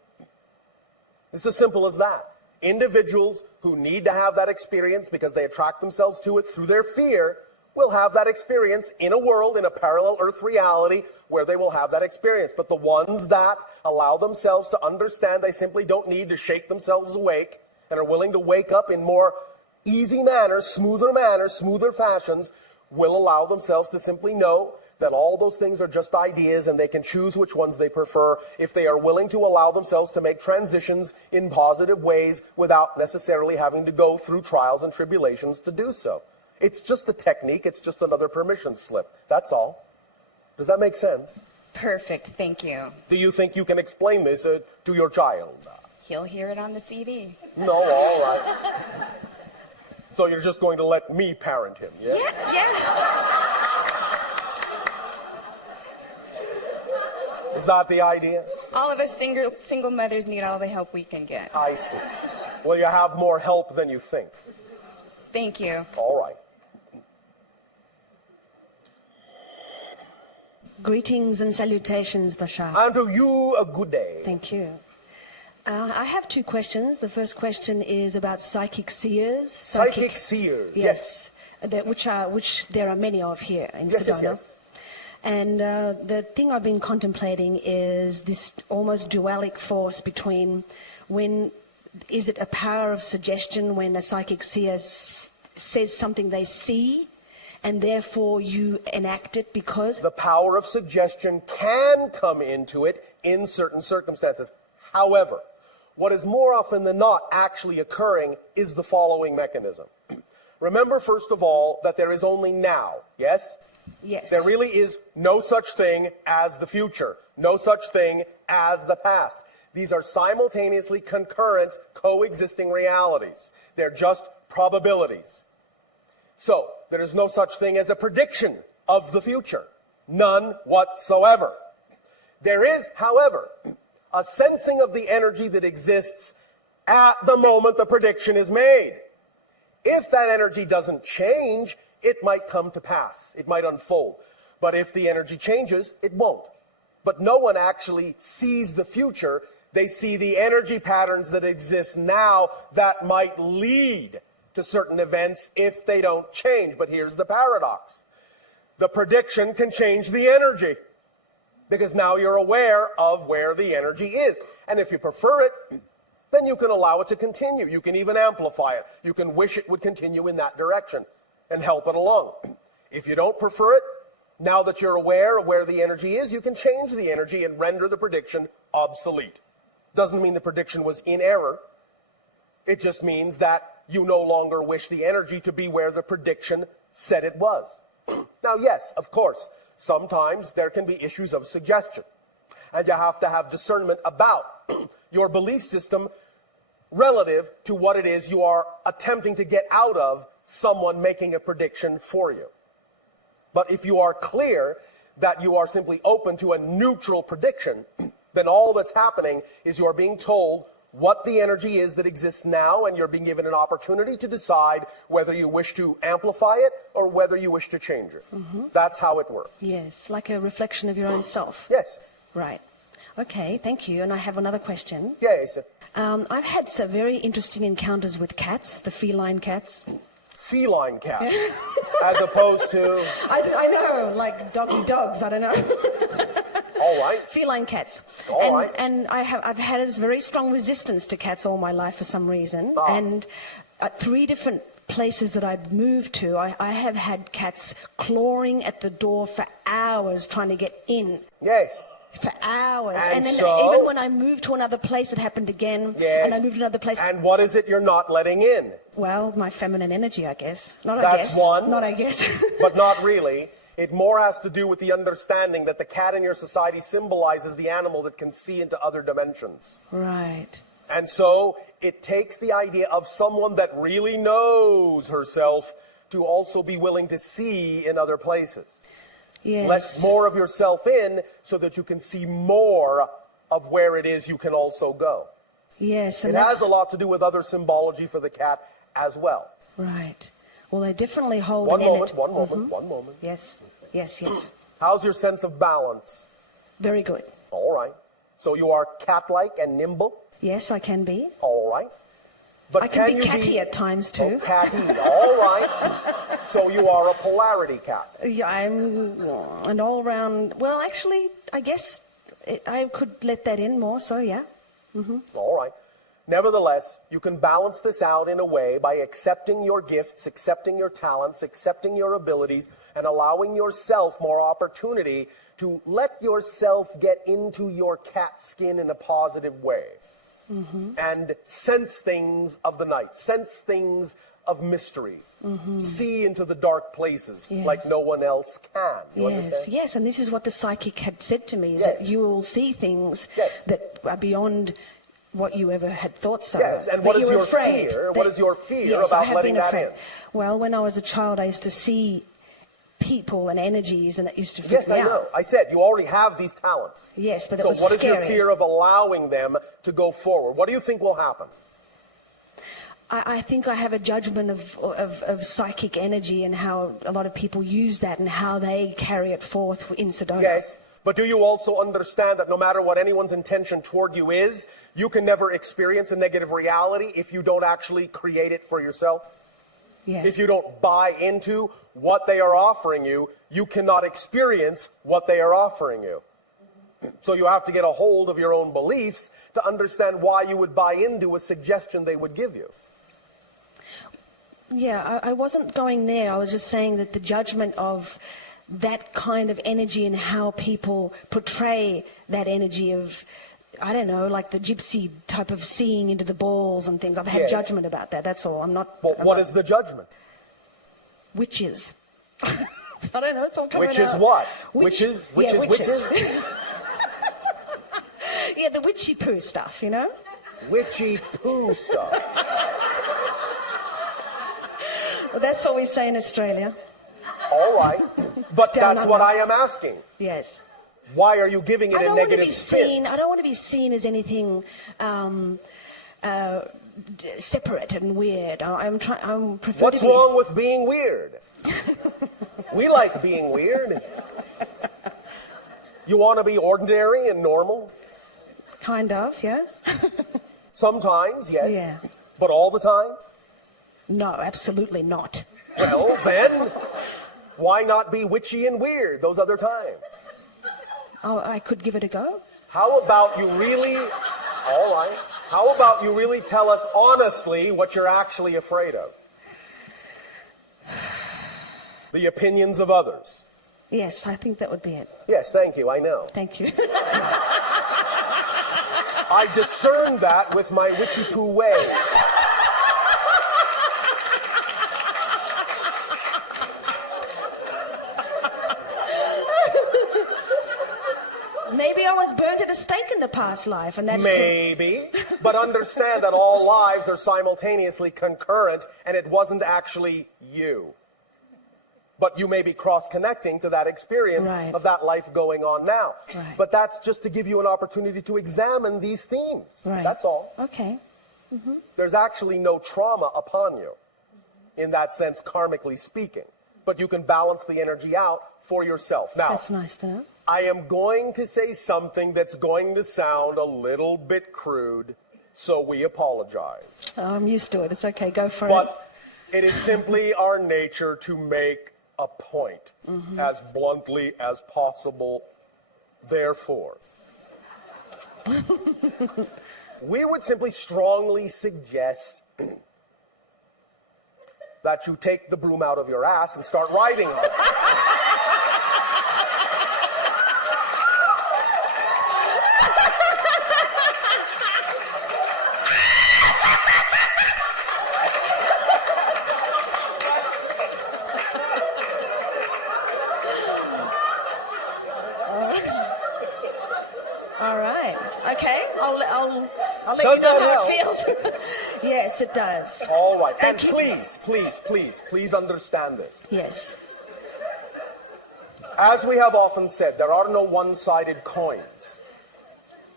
It's as simple as that. Individuals who need to have that experience because they attract themselves to it through their fear will have that experience in a world, in a parallel Earth reality where they will have that experience. But the ones that allow themselves to understand they simply don't need to shake themselves awake and are willing to wake up in more easy manners, smoother fashions, will allow themselves to simply know that all those things are just ideas and they can choose which ones they prefer if they are willing to allow themselves to make transitions in positive ways without necessarily having to go through trials and tribulations to do so. It's just a technique. It's just another permission slip. That's all. Does that make sense? Perfect. Thank you. Do you think you can explain this to your child? He'll hear it on the CD. No, all right. So you're just going to let me parent him, yeah? Yes. Is that the idea? All of us single mothers need all the help we can get. I see. Well, you have more help than you think. Thank you. All right. Greetings and salutations, Bashar. And to you, a good day. Thank you. I have two questions. The first question is about psychic seers. Psychic seers, yes. Which there are many of here in Sedona. Yes. And the thing I've been contemplating is this almost dualic force between when is it a power of suggestion when a psychic seer says something they see and therefore you enact it because... The power of suggestion can come into it in certain circumstances. However, what is more often than not actually occurring is the following mechanism. Remember, first of all, that there is only now, yes? Yes. There really is no such thing as the future, no such thing as the past. These are simultaneously concurrent, coexisting realities. They're just probabilities. So, there is no such thing as a prediction of the future. None whatsoever. There is, however, a sensing of the energy that exists at the moment the prediction is made. If that energy doesn't change, it might come to pass. It might unfold. But if the energy changes, it won't. But no one actually sees the future. They see the energy patterns that exist now that might lead to certain events if they don't change. But here's the paradox. The prediction can change the energy because now you're aware of where the energy is. And if you prefer it, then you can allow it to continue. You can even amplify it. You can wish it would continue in that direction and help it along. If you don't prefer it, now that you're aware of where the energy is, you can change the energy and render the prediction obsolete. Doesn't mean the prediction was in error. It just means that you no longer wish the energy to be where the prediction said it was. Now, yes, of course, sometimes there can be issues of suggestion. And you have to have discernment about your belief system relative to what it is you are attempting to get out of someone making a prediction for you. But if you are clear that you are simply open to a neutral prediction, then all that's happening is you are being told what the energy is that exists now, and you're being given an opportunity to decide whether you wish to amplify it or whether you wish to change it. That's how it works. Yes, like a reflection of your own self. Yes. Right. Okay, thank you. And I have another question. Yes. I've had some very interesting encounters with cats, the feline cats. Feline cat, as opposed to... I know, like doggy dogs, I don't know. All right. Feline cats. All right. And I've had a very strong resistance to cats all my life for some reason. And at 3 different places that I'd moved to, I have had cats clawing at the door for hours trying to get in. Yes. For hours. And then so, even when I moved to another place, it happened again. Yes. And I moved to another place. And what is it you're not letting in? Well, my feminine energy, I guess. Not I That's guess. one. Not I guess. But not really. It more has to do with the understanding that the cat in your society symbolizes the animal that can see into other dimensions. Right. And so it takes the idea of someone that really knows herself to also be willing to see in other places. Yes. Let more of yourself in so that you can see more of where it is you can also go. Yes. And It has a lot to do with other symbology for the cat as well. Right. Well, they definitely hold One an moment, one moment, one moment. Yes. Yes, yes. How's your sense of balance? Very good. All right. So you are cat-like and nimble? Yes, I can be. All right. But I can be you catty at times too. Oh, catty. All right. So you are a polarity cat. Yeah, I'm an all-round. Well, actually, I guess I could let that in more. So yeah. All right. Nevertheless, you can balance this out in a way by accepting your gifts, accepting your talents, accepting your abilities, and allowing yourself more opportunity to let yourself get into your cat skin in a positive way. And sense things of the night, sense things of mystery, see into the dark places like no one else can. You understand? Yes, and this is what the psychic had said to me, is Yes. that you will see things Yes. that are beyond what you ever had thought so. Yes, and But what is you're your afraid fear? that- What is your fear Yes, about I have letting been that afraid. in? Well, when I was a child, I used to see people and energies, and it used to freak Yes, me I out. know. I said you already have these talents. Yes, but it so was what is your scary. fear of allowing them to go forward? What do you think will happen? I think I have a judgment of psychic energy and how a lot of people use that and how they carry it forth in Sedona. Yes, but do you also understand that no matter what anyone's intention toward you is, you can never experience a negative reality if you don't actually create it for yourself? Yes. If you don't buy into what they are offering you, you cannot experience what they are offering you. So you have to get a hold of your own beliefs to understand why you would buy into a suggestion they would give you. Yeah, I wasn't going there. I was just saying that the judgment of that kind of energy and how people portray that energy of, I don't know, like the gypsy type of seeing into the balls and things. I've had Yes. judgment about that, that's all. Well, what is the judgment? Witches. I don't know, it's all coming Which is out. what? Witches. Witches? Yeah, the witchy poo stuff, you know? Witchy poo stuff. Well, that's what we say in Australia. All right. But Down that's what under. I am asking. Yes. Why are you giving it I a don't want to negative be spin? seen. I don't want to be seen as anything separate and weird. I'm prefer What's to be. wrong with being weird? We like being weird. You want to be ordinary and normal? Kind of, yeah. Sometimes, yes. Yeah. But all the time? No, absolutely not. Well, then, why not be witchy and weird those other times? Oh, I could give it a go. How about you really, all right, how about you really tell us honestly what you're actually afraid of? The opinions of others. Yes, I think that would be it. Yes, thank you, I know. Thank you. I discern that with my witchy poo ways. Maybe I was burnt at a stake in the past life, and that. Maybe, but understand that all lives are simultaneously concurrent, and it wasn't actually you. But you may be cross-connecting to that experience Right. of that life going on now. Right. But that's just to give you an opportunity to examine these themes. Right. That's all. Okay. There's actually no trauma upon you, in that sense, karmically speaking. But you can balance the energy out for yourself. Now, That's nice to know. I am going to say something that's going to sound a little bit crude, so we apologize. Oh, I'm used to it. It's okay. Go for it. But it is simply our nature to make a point as bluntly as possible. Therefore, we would simply strongly suggest that you take the broom out of your ass and start riding on it. All right. Okay. I'll let Does you know that how it feels. Yes, it does. All right. And Thank you. please understand this. Yes. As we have often said, there are no one-sided coins.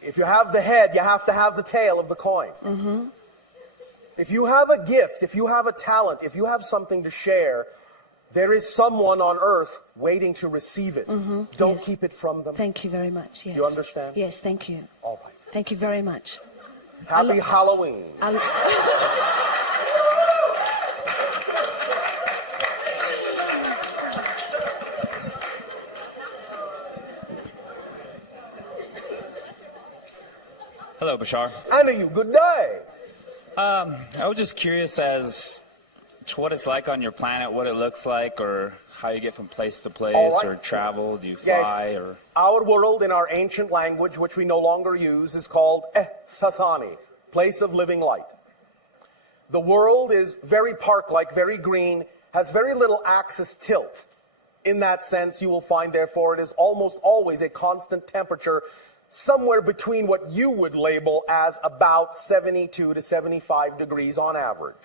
If you have the head, you have to have the tail of the coin. If you have a gift, if you have a talent, if you have something to share, there is someone on earth waiting to receive it. Don't Yes. keep it from them. Thank you very much. Yes. You understand? Yes, thank you. All right. Thank you very much. Happy Halloween. Hello, Bashar. And you, good day. I was just curious as to what it's like on your planet, what it looks like, or how you get from place to place, All right. or travel. Do you fly, Yes. or Our world in our ancient language, which we no longer use, is called Sathani, place of living light. The world is very park-like, very green, has very little axis tilt. In that sense, you will find, therefore, it is almost always a constant temperature somewhere between what you would label as about 72 to 75 degrees on average.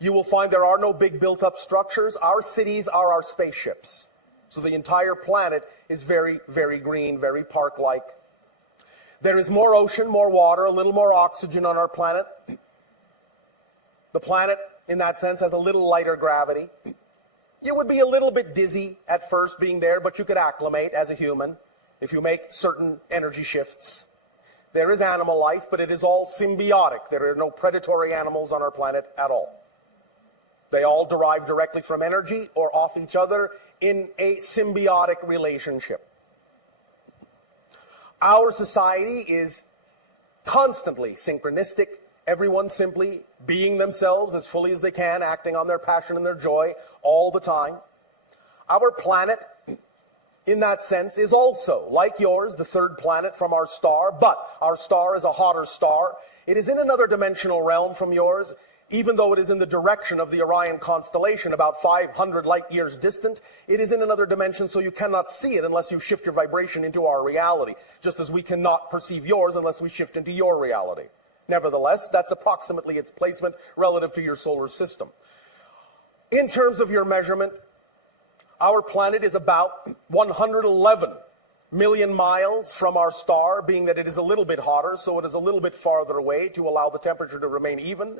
You will find there are no big built-up structures. Our cities are our spaceships. So the entire planet is very, very green, very park-like. There is more ocean, more water, a little more oxygen on our planet. The planet, in that sense, has a little lighter gravity. You would be a little bit dizzy at first being there, but you could acclimate as a human if you make certain energy shifts. There is animal life, but it is all symbiotic. There are no predatory animals on our planet at all. They all derive directly from energy or off each other in a symbiotic relationship. Our society is constantly synchronistic, everyone simply being themselves as fully as they can, acting on their passion and their joy all the time. Our planet, in that sense, is also, like yours, the third planet from our star, but our star is a hotter star. It is in another dimensional realm from yours, even though it is in the direction of the Orion constellation, about 500 light years distant. It is in another dimension, so you cannot see it unless you shift your vibration into our reality, just as we cannot perceive yours unless we shift into your reality. Nevertheless, that's approximately its placement relative to your solar system. In terms of your measurement, our planet is about 111 million miles from our star, being that it is a little bit hotter, so it is a little bit farther away to allow the temperature to remain even.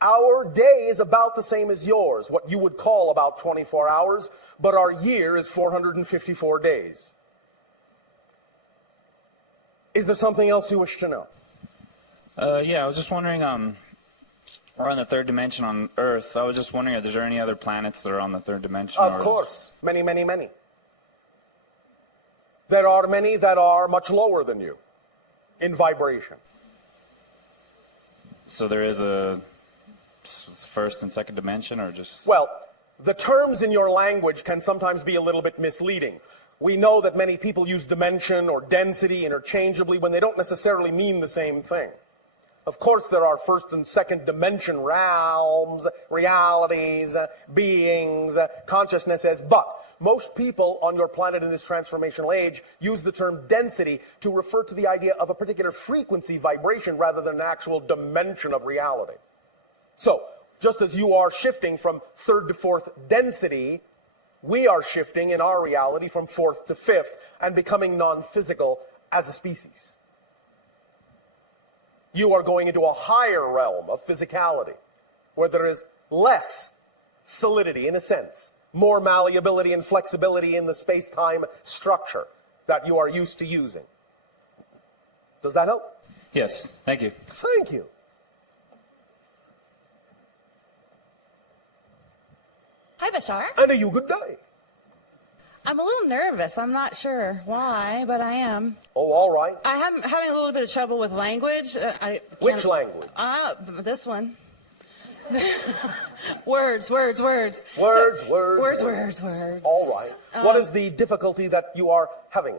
Our day is about the same as yours, what you would call about 24 hours, but our year is 454 days. Is there something else you wish to know? Yeah, I was just wondering, we're on the third dimension on Earth. I was just wondering, is there any other planets that are on the third dimension? Of course. Many, many, many. There are many that are much lower than you in vibration. So there is a first and second dimension, or just... Well, the terms in your language can sometimes be a little bit misleading. We know that many people use dimension or density interchangeably when they don't necessarily mean the same thing. Of course, there are first and second dimension realms, realities, beings, consciousnesses, but most people on your planet in this transformational age use the term density to refer to the idea of a particular frequency vibration rather than an actual dimension of reality. So, just as you are shifting from third to fourth density, We are shifting in our reality from fourth to fifth and becoming non-physical as a species. You are going into a higher realm of physicality where there is less solidity in a sense, more malleability and flexibility in the space-time structure that you are used to using. Does that help? Yes, thank you. Thank you. Hi, Bashar. And a you good day. I'm a little nervous. I'm not sure why, but I am. Oh, all right. I'm having a little bit of trouble with language. Which language? This one. Words. Words. All right. What is the difficulty that you are having?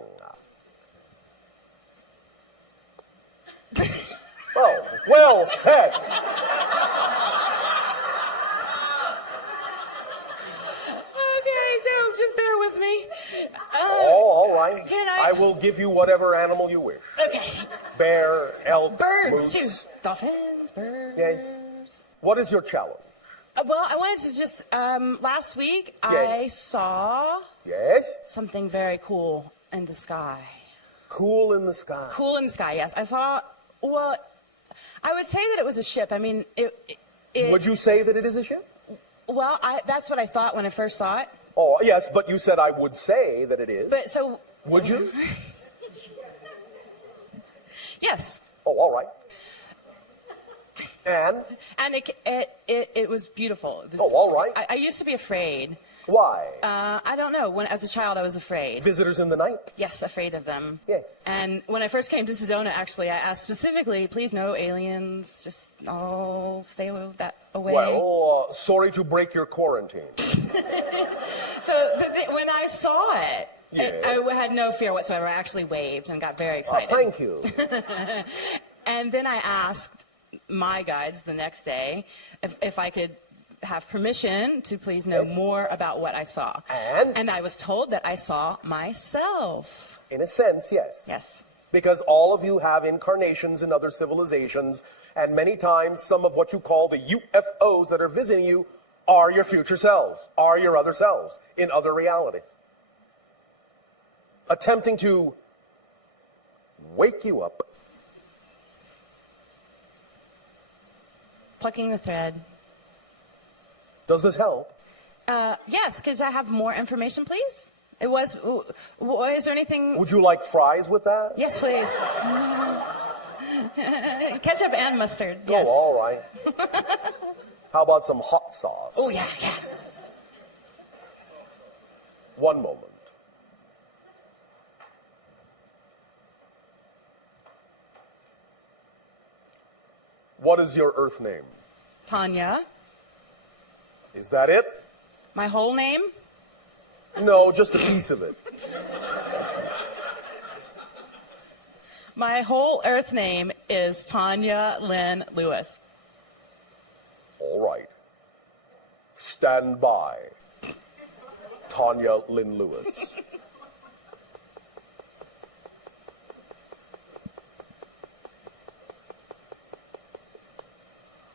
Oh, well said. Okay, so just bear with me. All right. Can I will give you whatever animal you wish. Okay. Bear, elk, Birds, moose. too. Dolphins, birds. Yes. What is your challenge? Well, I wanted to just, last week I saw Yes? something very cool in the sky. Cool in the sky. Cool in the sky, yes. I saw, well, I would say that it was a ship. I mean, Would you say that it is a ship? Well, that's what I thought when I first saw it. Oh, yes, but you said I would say that it is. But so... Would you? Yes. Oh, all right. And it was beautiful. It was, all right. I used to be afraid. Why? I don't know. When as a child, I was afraid. Visitors in the night? Yes, afraid of them. Yes. And when I first came to Sedona, actually, I asked specifically, please no aliens. Just I'll stay that away. Well, sorry to break your quarantine. So when I saw it, yes. I had no fear whatsoever. I actually waved and got very excited. Thank you. And then I asked my guides the next day if I could have permission to please know more about what I saw. And I was told that I saw myself. In a sense, yes. Yes. Because all of you have incarnations in other civilizations, and many times some of what you call the UFOs that are visiting you are your future selves, are your other selves in other realities. Attempting to wake you up. Plucking the thread. Does this help? Yes, could I have more information, please? Is there anything... Would you like fries with that? Yes, please. Ketchup and mustard, yes. Oh, all right. How about some hot sauce? Oh, yeah. One moment. What is your Earth name? Tanya. Is that it? My whole name? No, just a piece of it. My whole Earth name is Tanya Lynn Lewis. All right. Stand by. Tanya Lynn Lewis.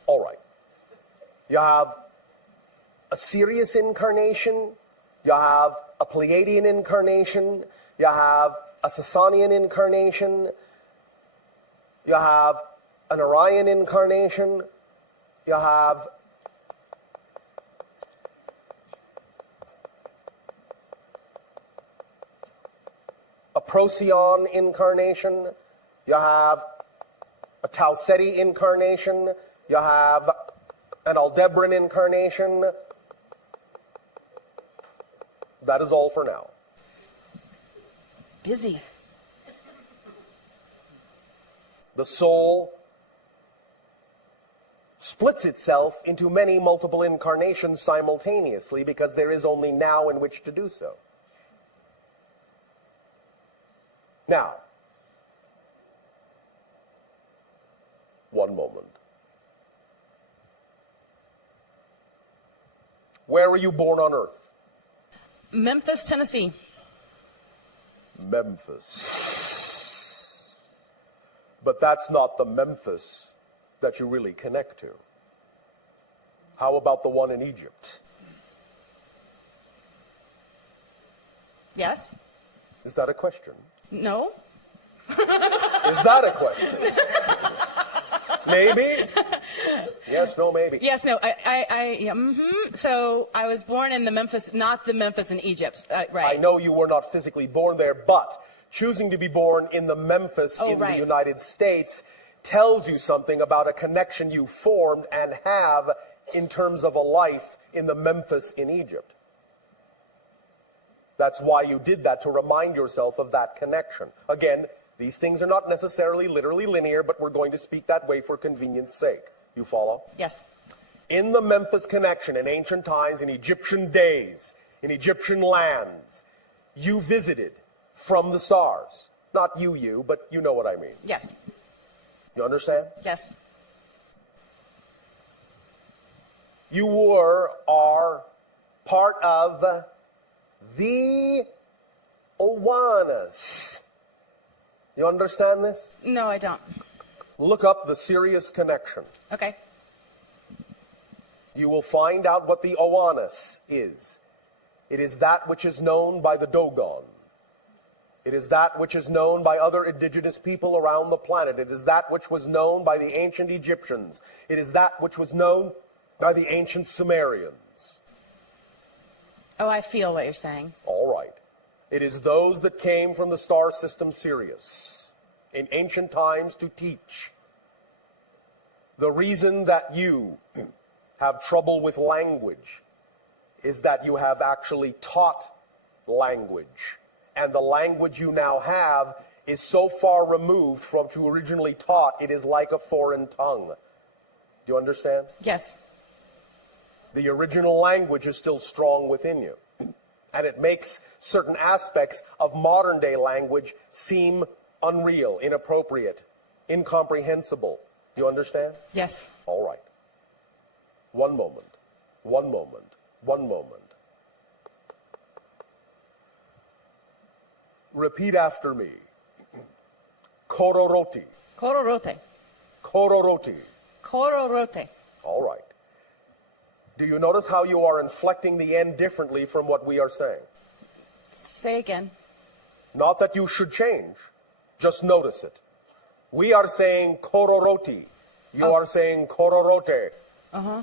All right. You have a Sirius incarnation, you have a Pleiadian incarnation, you have a Sasanian incarnation, you have an Orion incarnation, you have a Procyon incarnation, you have a Tau Ceti incarnation, you have an Aldebaran incarnation. That is all for now. Busy. The soul splits itself into many multiple incarnations simultaneously because there is only now in which to do so. Now, one moment. Where were you born on Earth? Memphis, Tennessee. Memphis. But that's not the Memphis that you really connect to. How about the one in Egypt? Yes? Is that a question? No? Is that a question? Maybe? Yes, no, maybe. Yes, no, So I was born in the Memphis, not the Memphis in Egypt, right? I know you were not physically born there, but choosing to be born in the Memphis in the United States tells you something about a connection you formed and have in terms of a life in the Memphis in Egypt. That's why you did that, to remind yourself of that connection. Again, these things are not necessarily literally linear, but we're going to speak that way for convenience sake. You follow? Yes. In the Memphis connection, in ancient times, in Egyptian days, in Egyptian lands, you visited from the stars. Not you, but you know what I mean. Yes. You understand? Yes. You are part of the Owanas. You understand this? No, I don't. Look up the Sirius connection. Okay. You will find out what the Owanas is. It is that which is known by the Dogon. It is that which is known by other indigenous people around the planet. It is that which was known by the ancient Egyptians. It is that which was known by the ancient Sumerians. Oh, I feel what you're saying. All right. It is those that came from the star system Sirius in ancient times to teach. The reason that you have trouble with language is that you have actually taught language. And the language you now have is so far removed from to originally taught, it is like a foreign tongue. Do you understand? Yes. The original language is still strong within you. And it makes certain aspects of modern day language seem unreal, inappropriate, incomprehensible. Do you understand? Yes. All right. One moment. One moment. One moment. Repeat after me. Kororoti. Kororote. Kororoti. Kororote. All right. Do you notice how you are inflecting the end differently from what we are saying? Say again. Not that you should change. Just notice it. We are saying kororoti. You are saying kororote. Uh-huh.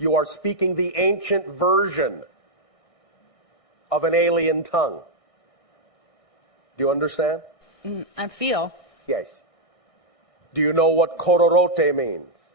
You are speaking the ancient version of an alien tongue. Do you understand? I feel. Yes. Do you know what kororote means?